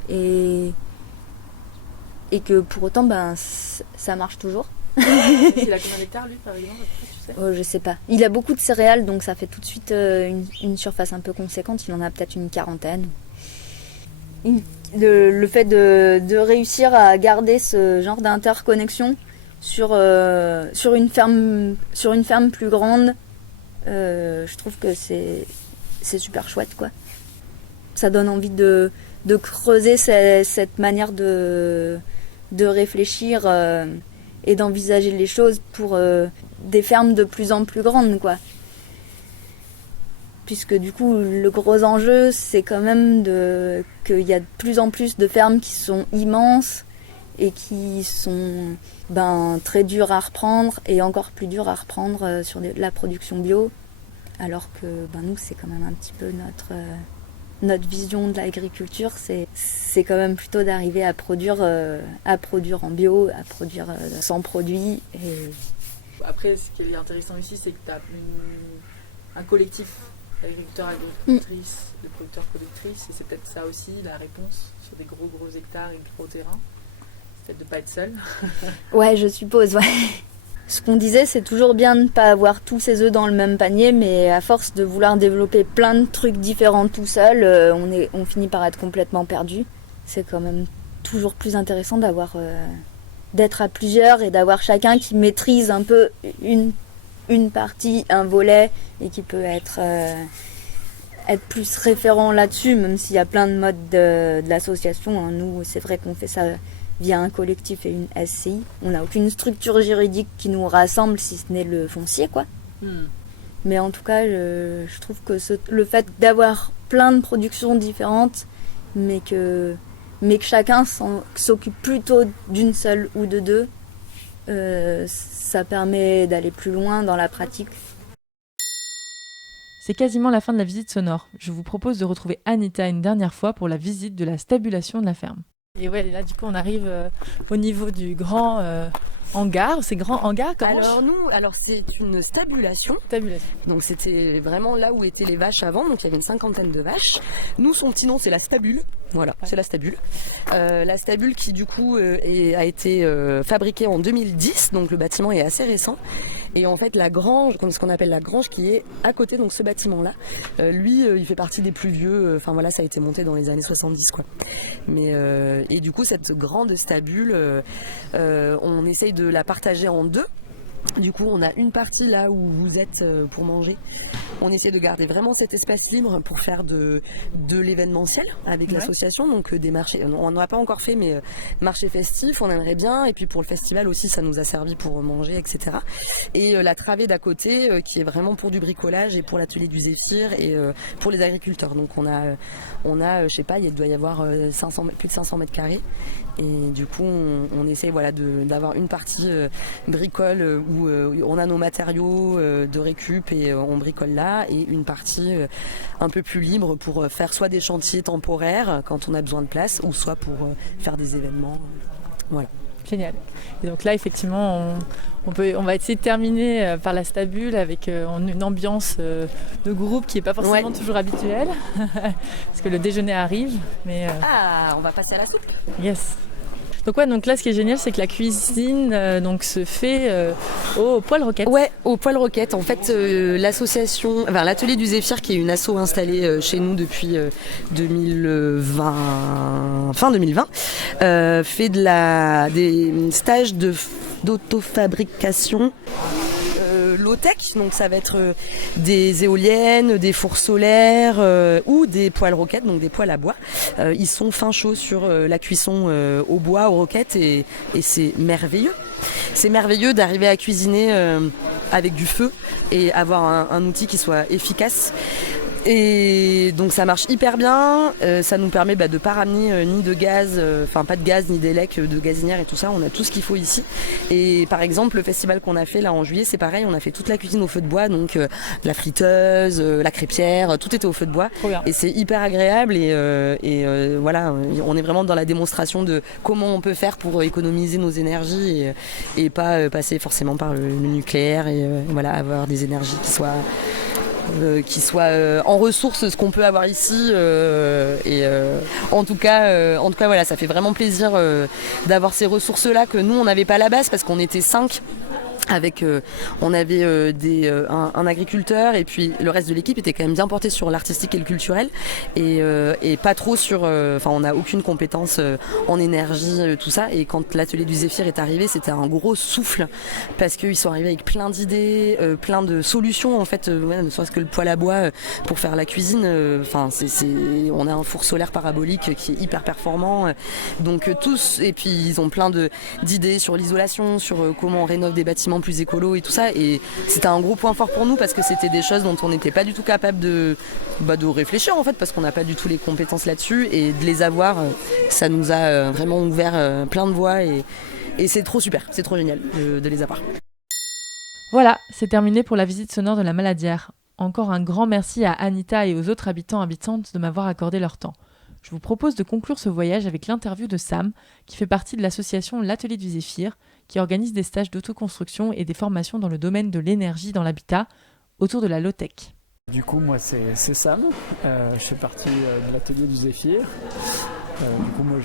Et que pour autant, ça marche toujours. Il a combien d'hectares, lui, par exemple, tu sais? Je sais pas. Il a beaucoup de céréales, donc ça fait tout de suite une surface un peu conséquente. Il en a peut-être une 40aine. Le fait de réussir à garder ce genre d'interconnexion sur une ferme plus grande, je trouve que c'est super chouette, quoi. Ça donne envie de creuser cette manière de réfléchir et d'envisager les choses pour des fermes de plus en plus grandes, quoi. Puisque du coup, le gros enjeu, c'est quand même qu'il y a de plus en plus de fermes qui sont immenses et qui sont très dures à reprendre et encore plus dures à reprendre sur la production bio. Alors que nous, c'est quand même un petit peu notre vision de l'agriculture, c'est quand même plutôt d'arriver à produire en bio, à produire sans produits. Et... Après, ce qui est intéressant ici, c'est que tu as un collectif d'agriculteurs, agricultrices, de producteurs, productrices, et c'est peut-être ça aussi la réponse sur des gros hectares et gros terrains, c'est peut-être de ne pas être seul. Ouais, je suppose, ouais. Ce qu'on disait, c'est toujours bien de ne pas avoir tous ses œufs dans le même panier, mais à force de vouloir développer plein de trucs différents tout seul, on finit par être complètement perdu. C'est quand même toujours plus intéressant d'être à plusieurs et d'avoir chacun qui maîtrise un peu une partie, un volet, et qui peut être plus référent là-dessus, même s'il y a plein de modes de l'association. Hein. Nous, c'est vrai qu'on fait ça via un collectif et une SCI. On n'a aucune structure juridique qui nous rassemble, si ce n'est le foncier, quoi. Mais en tout cas, je trouve que le fait d'avoir plein de productions différentes, mais que chacun s'occupe plutôt d'une seule ou de deux, ça permet d'aller plus loin dans la pratique. C'est quasiment la fin de la visite sonore. Je vous propose de retrouver Anita une dernière fois pour la visite de la stabulation de la ferme. Et ouais, là du coup on arrive au niveau du grand hangar. C'est grand hangar, comment? Alors c'est une stabulation. Donc c'était vraiment là où étaient les vaches avant. Donc il y avait une 50aine de vaches. Nous, son petit nom, c'est la stabule. Voilà, ouais. C'est la stabule. La stabule qui du coup a été fabriquée en 2010. Donc le bâtiment est assez récent. Et en fait la grange, ce qu'on appelle la grange qui est à côté, donc ce bâtiment-là, lui il fait partie des plus vieux. Enfin voilà, ça a été monté dans les années 70, quoi. Mais et du coup cette grande stabule, on essaye de la partager en deux. Du coup, on a une partie là où vous êtes pour manger. On essaie de garder vraiment cet espace libre pour faire de l'événementiel avec l'association. Donc des marchés, on n'en a pas encore fait, mais marché festif, on aimerait bien. Et puis pour le festival aussi, ça nous a servi pour manger, etc. Et la travée d'à côté, qui est vraiment pour du bricolage et pour l'atelier du Zéphyr et pour les agriculteurs. Donc on a je sais pas, il doit y avoir plus de 500 mètres carrés. Et du coup, on essaye d'avoir une partie bricole où on a nos matériaux de récup et on bricole là, et une partie un peu plus libre pour faire soit des chantiers temporaires quand on a besoin de place, ou soit pour faire des événements. Voilà. Génial. Et donc là, effectivement, on va essayer de terminer par la stabule avec une ambiance de groupe qui n'est pas forcément toujours habituelle, parce que le déjeuner arrive. Mais on va passer à la soupe. Yes. Donc là, ce qui est génial, c'est que la cuisine se fait au poêle roquette. Ouais, au poêle roquette. En fait, l'atelier du Zéphyr, qui est une asso installée chez nous depuis 2020, fin 2020, fait des stages d'autofabrication. Low-tech, donc ça va être des éoliennes, des fours solaires ou des poêles roquettes, donc des poêles à bois. Ils sont fin chauds sur la cuisson au bois, aux roquettes, et c'est merveilleux. C'est merveilleux d'arriver à cuisiner avec du feu et avoir un outil qui soit efficace. Et donc ça marche hyper bien, ça nous permet de pas ramener ni de gaz, pas de gaz ni d'élec, de gazinière et tout ça, on a tout ce qu'il faut ici. Et par exemple le festival qu'on a fait là en juillet, c'est pareil, on a fait toute la cuisine au feu de bois, donc la friteuse, la crêpière, tout était au feu de bois. Et c'est hyper agréable et voilà, on est vraiment dans la démonstration de comment on peut faire pour économiser nos énergies et pas passer forcément par le nucléaire et voilà, avoir des énergies qui soient en ressources, ce qu'on peut avoir ici. En tout cas, voilà, ça fait vraiment plaisir d'avoir ces ressources-là que nous, on n'avait pas à la base parce qu'on était 5. On avait un agriculteur et puis le reste de l'équipe était quand même bien porté sur l'artistique et le culturel et pas trop sur on n'a aucune compétence en énergie, tout ça. Et quand l'atelier du Zéphyr est arrivé, c'était un gros souffle parce qu'ils sont arrivés avec plein d'idées, plein de solutions en fait, ne serait-ce que le poêle à bois pour faire la cuisine. On a un four solaire parabolique qui est hyper performant, donc tous, et puis ils ont plein d'idées sur l'isolation, sur comment on rénove des bâtiments plus écolo et tout ça, et c'était un gros point fort pour nous parce que c'était des choses dont on n'était pas du tout capable de réfléchir en fait, parce qu'on n'a pas du tout les compétences là-dessus, et de les avoir, ça nous a vraiment ouvert plein de voies et c'est trop super, c'est trop génial de les avoir. Voilà, c'est terminé pour la visite sonore de la Maladière. Encore un grand merci à Anita et aux autres habitantes de m'avoir accordé leur temps. Je vous propose de conclure ce voyage avec l'interview de Sam, qui fait partie de l'association L'Atelier du Zéphyr, qui organise des stages d'autoconstruction et des formations dans le domaine de l'énergie dans l'habitat, autour de la low-tech. Du coup, moi, c'est Sam. Je fais partie de l'Atelier du Zéphyr. Du coup, moi,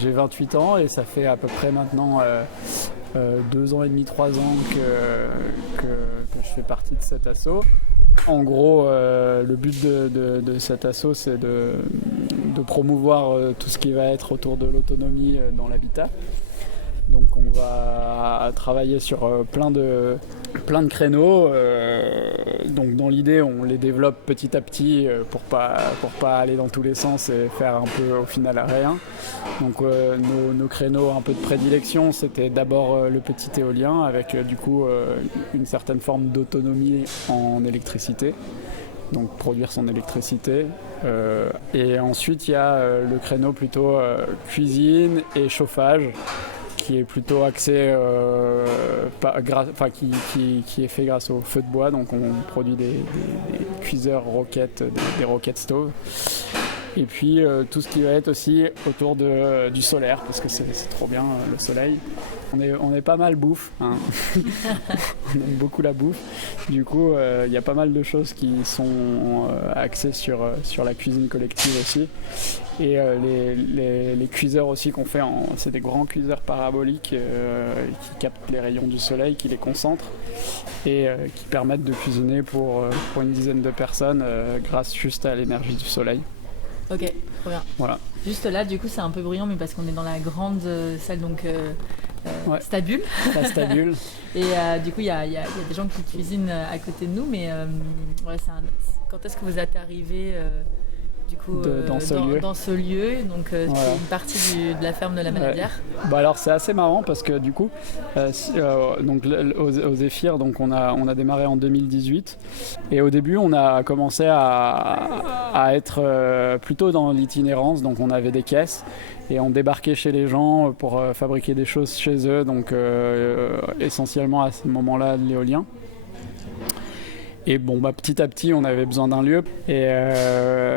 j'ai 28 ans et ça fait à peu près maintenant 2 ans et demi, 3 ans que je fais partie de cet asso. En gros, le but de cet asso, c'est de promouvoir tout ce qui va être autour de l'autonomie dans l'habitat. Donc on va travailler sur plein de créneaux. Donc dans l'idée, on les développe petit à petit pour pas aller dans tous les sens et faire un peu au final rien. Donc nos créneaux un peu de prédilection, c'était d'abord le petit éolien avec du coup une certaine forme d'autonomie en électricité. Donc produire son électricité. Et ensuite il y a le créneau plutôt cuisine et chauffage, qui est plutôt axé, qui est fait grâce au feu de bois. Donc on produit des cuiseurs roquettes, des roquettes stove. Et puis tout ce qui va être aussi autour du solaire, parce que c'est trop bien le soleil. On est pas mal bouffe, hein. On aime beaucoup la bouffe. Du coup, il y a pas mal de choses qui sont axées sur la cuisine collective aussi. Et les cuiseurs aussi qu'on fait, c'est des grands cuiseurs paraboliques qui captent les rayons du soleil, qui les concentrent et qui permettent de cuisiner pour une dizaine de personnes grâce juste à l'énergie du soleil. Ok, trop bien. Voilà. Juste là, du coup, c'est un peu bruyant, mais parce qu'on est dans la grande salle, donc ouais. Stabule. La Stabule. Et du coup, il y a des gens qui cuisinent à côté de nous, mais quand est-ce que vous êtes arrivés du coup, dans ce lieu, donc voilà. C'est une partie de la ferme de la Maladière. Ouais. Alors c'est assez marrant parce que du coup, donc au Zéphyr, donc on a démarré en 2018 et au début on a commencé à être plutôt dans l'itinérance, donc on avait des caisses et on débarquait chez les gens pour fabriquer des choses chez eux, donc essentiellement à ce moment-là de l'éolien. Et petit à petit, on avait besoin d'un lieu. Et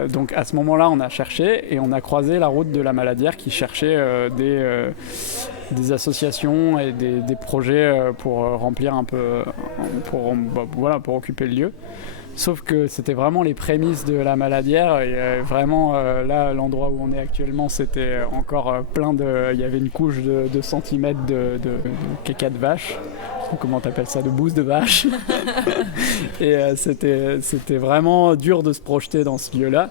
donc à ce moment-là, on a cherché et on a croisé la route de la Maladière qui cherchait des associations et des projets pour remplir un peu, pour occuper le lieu. Sauf que c'était vraiment les prémices de la Maladière et vraiment là, l'endroit où on est actuellement, c'était encore il y avait une couche de 2 centimètres de caca de vache. Comment t'appelles ça, de bouse de vache. Et c'était vraiment dur de se projeter dans ce lieu-là.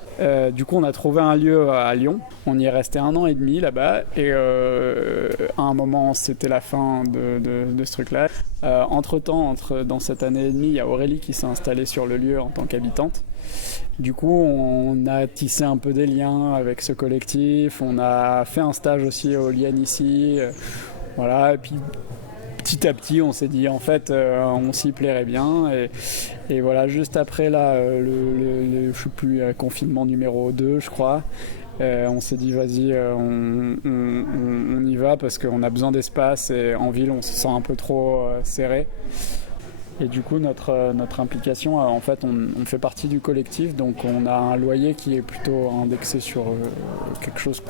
Du coup, on a trouvé un lieu à Lyon. On y est resté 1 an et demi là-bas. Et à un moment, c'était la fin de ce truc-là. Entre-temps, dans cette année et demie, il y a Aurélie qui s'est installée sur le lieu en tant qu'habitante. Du coup, on a tissé un peu des liens avec ce collectif. On a fait un stage aussi aux Lianes ici. Voilà, et puis petit à petit, on s'est dit en fait, on s'y plairait bien. Et voilà, juste après là, je sais plus, confinement numéro 2, je crois. On s'est dit vas-y, on y va parce qu'on a besoin d'espace et en ville on se sent un peu trop serré. Et du coup notre implication, en fait on fait partie du collectif, donc on a un loyer qui est plutôt indexé sur quelque chose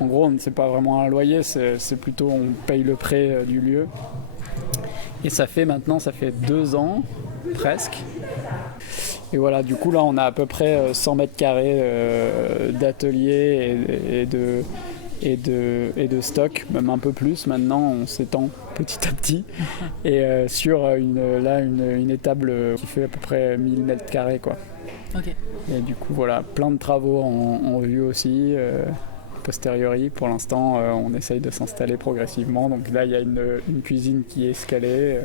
en gros c'est pas vraiment un loyer, c'est plutôt on paye le prêt du lieu. Et ça fait 2 ans presque. Et voilà, du coup là on a à peu près 100 mètres carrés d'atelier et de stock, même un peu plus. Maintenant on s'étend petit à petit et sur une étable qui fait à peu près 1000 mètres carrés quoi. Ok. Et du coup voilà, plein de travaux en vue aussi. Posteriori, pour l'instant on essaye de s'installer progressivement, donc là il y a une cuisine qui est escalée,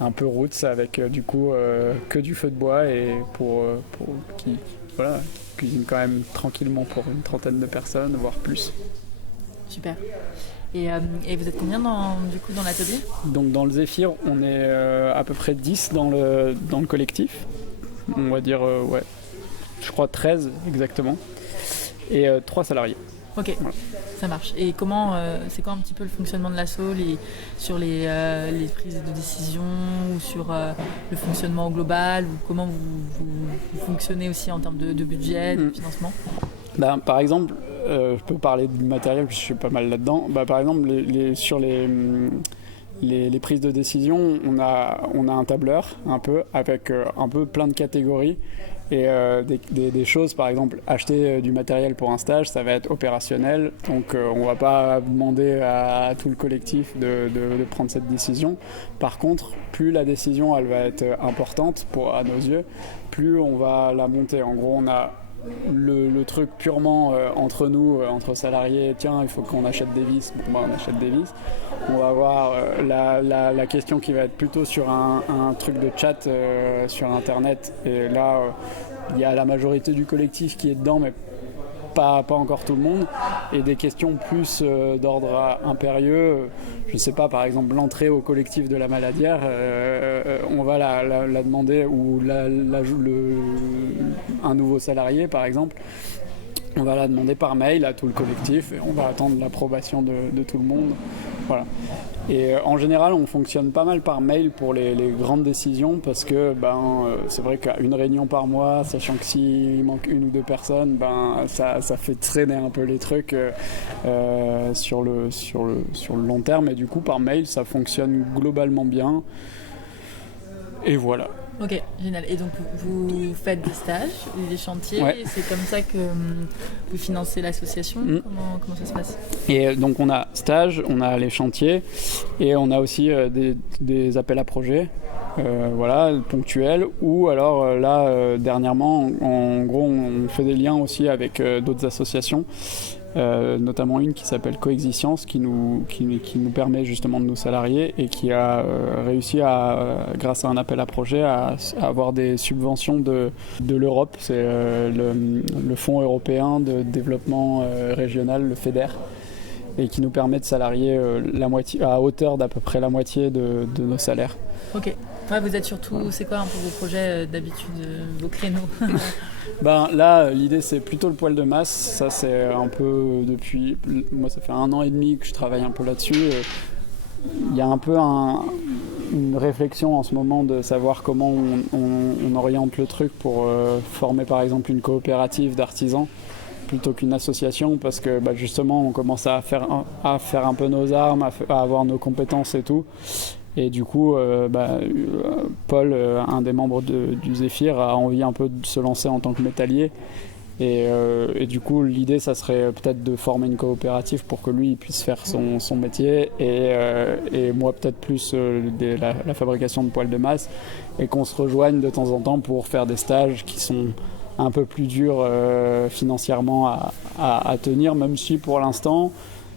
un peu roots avec du coup que du feu de bois et pour qui cuisine quand même tranquillement pour une trentaine de personnes, voire plus. Super. Et vous êtes combien dans l'atelier ? Donc dans le Zéphyr on est à peu près 10 dans le collectif, on va dire je crois 13 exactement, et 3 salariés. Ok, voilà. Ça marche. Et c'est quoi un petit peu le fonctionnement de l'asso sur les prises de décision ou sur le fonctionnement global, ou comment vous fonctionnez aussi en termes de budget, de financement ? Par exemple, je peux parler du matériel, parce que je suis pas mal là-dedans. Par exemple, sur les prises de décision, on a un tableur un peu avec un peu plein de catégories. Et des choses, par exemple, acheter du matériel pour un stage, ça va être opérationnel. Donc on va pas demander à tout le collectif de prendre cette décision. Par contre, plus la décision elle va être importante à nos yeux, plus on va la monter. En gros, on a le truc purement entre nous, entre salariés, tiens, il faut qu'on achète des vis, on achète des vis. On va avoir la question qui va être plutôt sur un truc de chat sur internet, et là il y a la majorité du collectif qui est dedans, mais pas encore tout le monde, et des questions plus d'ordre impérieux. Je sais pas, par exemple l'entrée au collectif de la Maladière, on va la demander, ou un nouveau salarié par exemple, on va la demander par mail à tout le collectif et on va attendre l'approbation de tout le monde. Voilà. Et en général, on fonctionne pas mal par mail pour les grandes décisions, parce que c'est vrai qu'à une réunion par mois, sachant que s'il manque une ou deux personnes, ça fait traîner un peu les trucs sur le long terme. Et du coup, par mail, ça fonctionne globalement bien. Et voilà. Ok, génial. Et donc vous faites des stages, des chantiers, et c'est comme ça que vous financez l'association. Comment ça se passe ? Et donc on a stage, on a les chantiers, et on a aussi des appels à projets, ponctuels, ou alors dernièrement, en gros, on fait des liens aussi avec d'autres associations. Notamment une qui s'appelle Coexistence, qui nous permet justement de nous salarier, et qui a réussi grâce à un appel à projet à avoir des subventions de l'Europe. C'est le Fonds européen de développement régional, le FEDER, et qui nous permet de salarier à hauteur d'à peu près la moitié de nos salaires. Ok. Ouais, vous êtes surtout, c'est quoi un peu vos projets d'habitude, vos créneaux ? Là, l'idée c'est plutôt le poil de masse. Ça, c'est un peu depuis. Moi, ça fait 1 an et demi que je travaille un peu là-dessus. Il y a un peu une réflexion en ce moment de savoir comment on oriente le truc pour former par exemple une coopérative d'artisans plutôt qu'une association, parce que justement on commence à faire un peu nos armes, à avoir nos compétences et tout. Et du coup, Paul, un des membres du Zéphyr, a envie un peu de se lancer en tant que métallier. Et du coup, l'idée, ça serait peut-être de former une coopérative pour que lui il puisse faire son métier, et moi peut-être plus la fabrication de poils de masse, et qu'on se rejoigne de temps en temps pour faire des stages qui sont un peu plus durs financièrement à tenir, même si pour l'instant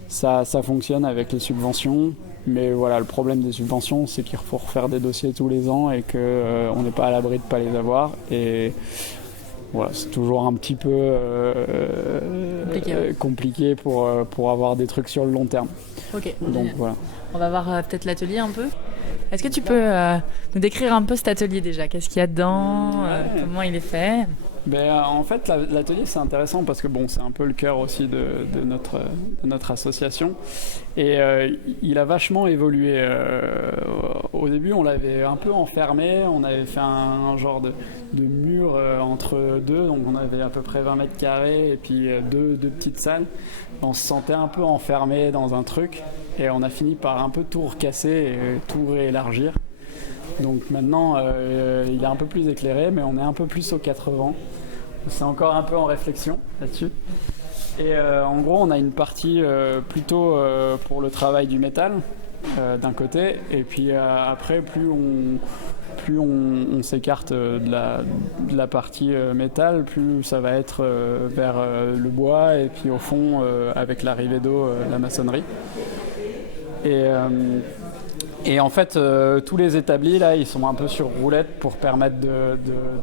ça fonctionne avec les subventions. Mais voilà, le problème des subventions, c'est qu'il faut refaire des dossiers tous les ans, et qu'on n'est pas à l'abri de ne pas les avoir. Et voilà, c'est toujours un petit peu compliqué pour avoir des trucs sur le long terme. Ok. Donc voilà. On va voir peut-être l'atelier un peu. Est-ce que tu peux nous décrire un peu cet atelier déjà ? Qu'est-ce qu'il y a dedans ? Comment il est fait ? En fait, l'atelier, c'est intéressant parce que c'est un peu le cœur aussi de notre association. Et il a vachement évolué. Au début, on l'avait un peu enfermé. On avait fait un genre de mur entre deux. Donc, on avait à peu près 20 mètres carrés et puis deux petites salles. On se sentait un peu enfermé dans un truc. Et on a fini par un peu tout recasser et tout réélargir. Donc maintenant, il est un peu plus éclairé, mais on est un peu plus aux 4 vents. C'est encore un peu en réflexion là-dessus. Et en gros, on a une partie plutôt pour le travail du métal d'un côté, et puis après, plus on s'écarte de la partie métal, plus ça va être vers le bois, et puis au fond, avec l'arrivée d'eau, la maçonnerie. Et en fait, tous les établis, là, ils sont un peu sur roulette pour permettre de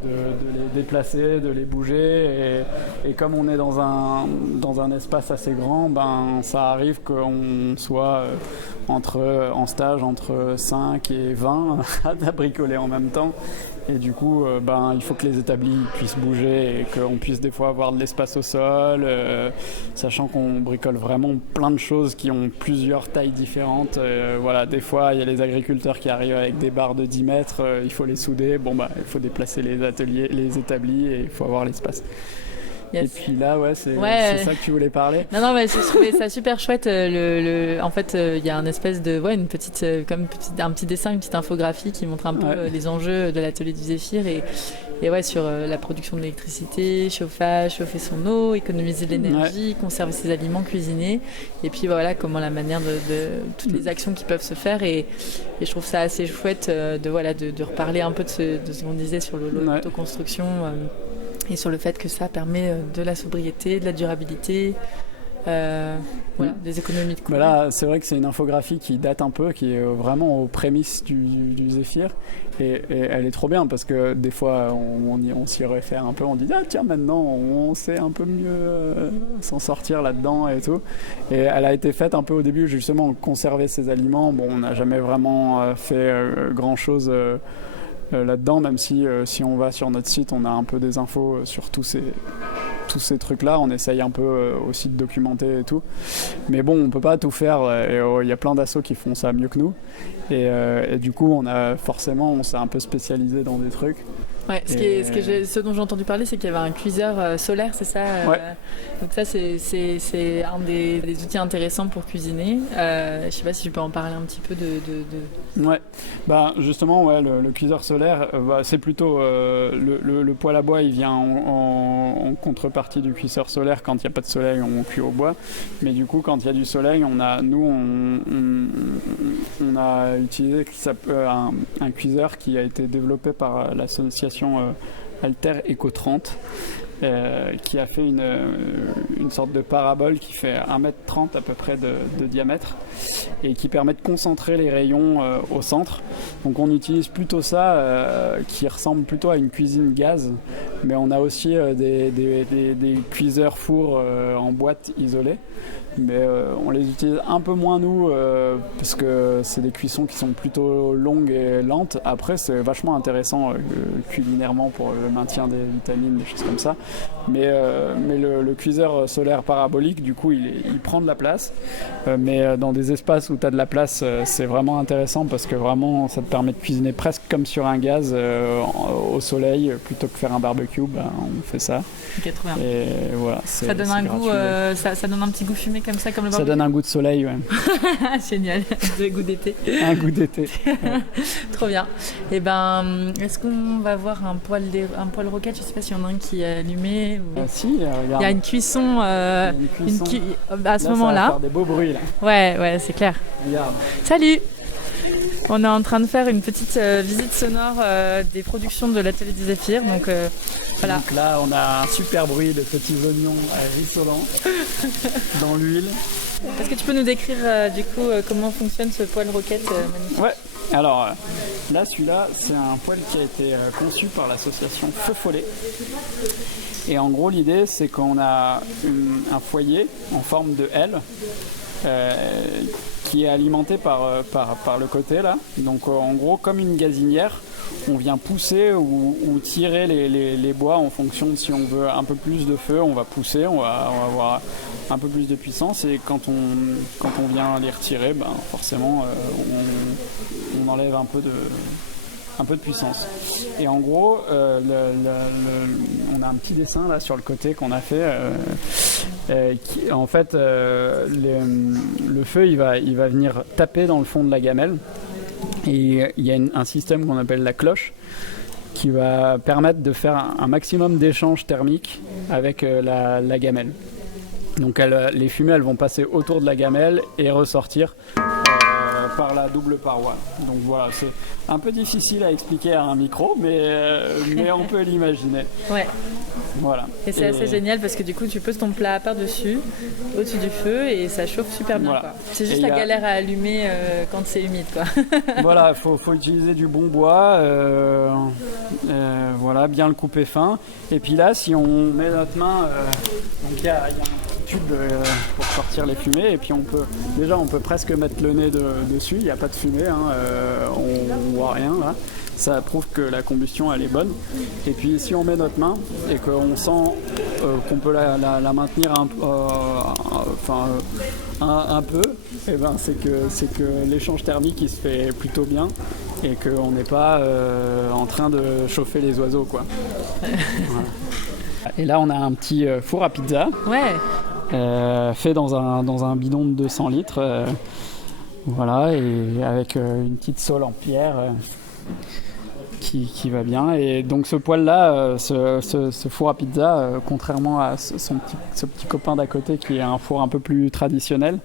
les déplacer, de les bouger. Et comme on est dans un espace assez grand, ça arrive qu'on soit en stage entre 5 et 20 à bricoler en même temps. Et du coup, il faut que les établis puissent bouger et qu'on puisse des fois avoir de l'espace au sol, sachant qu'on bricole vraiment plein de choses qui ont plusieurs tailles différentes. Voilà, des fois, il y a les agriculteurs qui arrivent avec des barres de 10 mètres, il faut les souder. Il faut déplacer les établis et il faut avoir l'espace. Yes. Et puis là, c'est ça que tu voulais parler. Non, mais je trouvais ça super chouette. En fait, il y a une espèce de, une petite, un petit dessin, une petite infographie qui montre un peu les enjeux de l'atelier du Zéphyr et sur la production de l'électricité, chauffage, chauffer son eau, économiser de l'énergie, conserver ses aliments, cuisiner. Et puis comment la manière de toutes les actions qui peuvent se faire. Et je trouve ça assez chouette de reparler un peu de ce qu'on disait sur l'autoconstruction. Et sur le fait que ça permet de la sobriété, de la durabilité, des économies de coûts. Là, c'est vrai que c'est une infographie qui date un peu, qui est vraiment aux prémices du Zéphyr. Et elle est trop bien parce que des fois, on s'y réfère un peu, on dit « Ah tiens, maintenant, on sait un peu mieux s'en sortir là-dedans et tout ». Et elle a été faite un peu au début, justement, conserver ses aliments. On n'a jamais vraiment fait grand-chose là-dedans, même si on va sur notre site, on a un peu des infos sur tous ces trucs-là. On essaye un peu aussi de documenter et tout. Mais on peut pas tout faire. Il y a plein d'assos qui font ça mieux que nous. Et du coup, on s'est un peu spécialisé dans des trucs. Ouais, ce dont j'ai entendu parler, c'est qu'il y avait un cuiseur solaire, c'est ça Donc ça, c'est un des outils intéressants pour cuisiner. Je sais pas si tu peux en parler un petit peu de... Ouais, justement, le cuiseur solaire, c'est plutôt le poêle à bois, il vient en contrepartie du cuiseur solaire. Quand il n'y a pas de soleil, on cuit au bois. Mais du coup, quand il y a du soleil, on a utilisé un cuiseur qui a été développé par l'association Alter Eco 30 qui a fait une sorte de parabole qui fait 1m30 à peu près de diamètre et qui permet de concentrer les rayons au centre. Donc on utilise plutôt ça qui ressemble plutôt à une cuisine gaz, mais on a aussi des cuiseurs fours en boîte isolée. Mais on les utilise un peu moins nous parce que c'est des cuissons qui sont plutôt longues et lentes. Après c'est vachement intéressant culinairement pour le maintien des vitamines, des choses comme ça. Mais le cuiseur solaire parabolique, du coup il prend de la place. Mais dans des espaces où tu as de la place, c'est vraiment intéressant parce que vraiment ça te permet de cuisiner presque comme sur un gaz au soleil. Plutôt que faire un barbecue, on fait ça. Ok, trop bien. Et voilà, ça donne un goût, ça donne un petit goût fumé comme ça, comme le barbecue. Ça donne un goût de soleil, ouais. Génial, un goût d'été. Un goût d'été. Ouais. Trop bien. Et est-ce qu'on va voir un poêle roquette? Je sais pas s'il y en a un qui est allumé. Ou... si, regarde. Il y a une cuisson. À ce moment-là. Ça va faire des beaux bruits là. Ouais, c'est clair. Regarde. Salut. On est en train de faire une petite visite sonore des productions de l'atelier du Zéphyr. Donc voilà. Donc là, on a un super bruit de petits oignons rissolants dans l'huile. Est-ce que tu peux nous décrire du coup comment fonctionne ce poêle roquette magnifique? Ouais. Alors Là, celui-là, c'est un poêle qui a été conçu par l'association Feu Follet. Et en gros, l'idée, c'est qu'on a un foyer en forme de L qui est alimenté par le côté là. Donc en gros, comme une gazinière, on vient pousser ou tirer les bois en fonction de si on veut un peu plus de feu, on va pousser, on va avoir un peu plus de puissance, et quand on vient les retirer, forcément on enlève un peu de puissance. Et en gros, on a un petit dessin là sur le côté qu'on a fait. En fait, le feu il va venir taper dans le fond de la gamelle. Et il y a un système qu'on appelle la cloche qui va permettre de faire un maximum d'échanges thermiques avec la gamelle. Donc les fumées elles vont passer autour de la gamelle et ressortir par la double paroi. Donc voilà, c'est un peu difficile à expliquer à un micro, mais on peut l'imaginer. Ouais. Voilà. Et c'est assez génial parce que du coup tu poses ton plat par-dessus, au-dessus du feu, et ça chauffe super bien. Voilà. Quoi. C'est juste galère à allumer quand c'est humide, quoi. Voilà, faut utiliser du bon bois, voilà, bien le couper fin. Et puis là, si on met notre main, donc il y a un tube pour sortir les fumées, et puis on peut presque mettre le nez dessus. Il n'y a pas de fumée, on voit rien là. Ça prouve que la combustion elle est bonne. Et puis si on met notre main et qu'on sent qu'on peut la maintenir un peu, et c'est que l'échange thermique il se fait plutôt bien et qu'on n'est pas en train de chauffer les oiseaux, quoi. Voilà. Et là on a un petit four à pizza. Ouais. Fait dans un bidon de 200 litres. Voilà, et avec une petite sole en pierre qui va bien. Et donc ce poêle-là, ce four à pizza, contrairement à ce petit copain d'à côté qui est un four un peu plus traditionnel,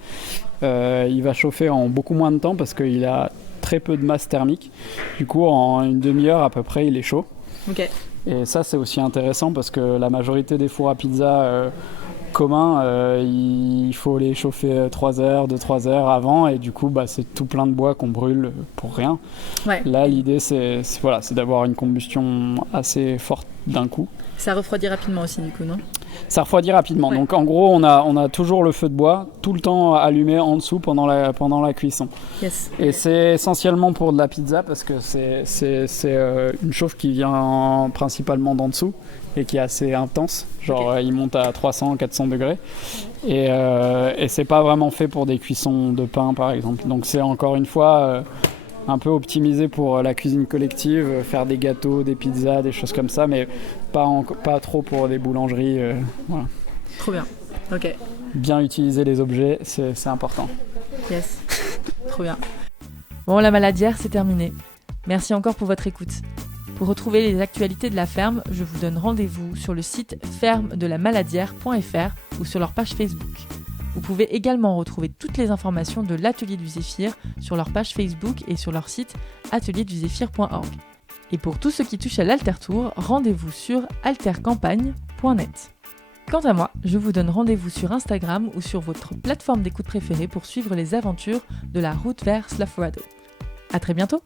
il va chauffer en beaucoup moins de temps parce qu'il a très peu de masse thermique. Du coup, en une demi-heure à peu près, il est chaud. Ok. Et ça, c'est aussi intéressant parce que la majorité des fours à pizza communs, il faut les chauffer 2-3 heures avant, et du coup c'est tout plein de bois qu'on brûle pour rien. Ouais. Là l'idée c'est d'avoir une combustion assez forte d'un coup. Ça refroidit rapidement aussi du coup, non ? Ça refroidit rapidement. Ouais. Donc en gros on a toujours le feu de bois tout le temps allumé en dessous pendant la cuisson. Yes. Et c'est essentiellement pour de la pizza parce que c'est une chauffe qui vient principalement d'en dessous et qui est assez intense. Genre il monte à 300-400 degrés. Et c'est pas vraiment fait pour des cuissons de pain par exemple. Donc c'est encore une fois un peu optimisé pour la cuisine collective, faire des gâteaux, des pizzas, des choses comme ça, mais pas trop pour des boulangeries. Voilà. Trop bien. Ok. Bien utiliser les objets, c'est important. Yes. Trop bien. Bon, la maladière, c'est terminé. Merci encore pour votre écoute. Pour retrouver les actualités de la ferme, je vous donne rendez-vous sur le site fermedelamaladierre.fr ou sur leur page Facebook. Vous pouvez également retrouver toutes les informations de l'Atelier du Zéphyr sur leur page Facebook et sur leur site atelierduZéphyr.org. Et pour tout ce qui touche à l'Altertour, rendez-vous sur altercampagne.net. Quant à moi, je vous donne rendez-vous sur Instagram ou sur votre plateforme d'écoute préférée pour suivre les aventures de la route vers Slofrado. À très bientôt!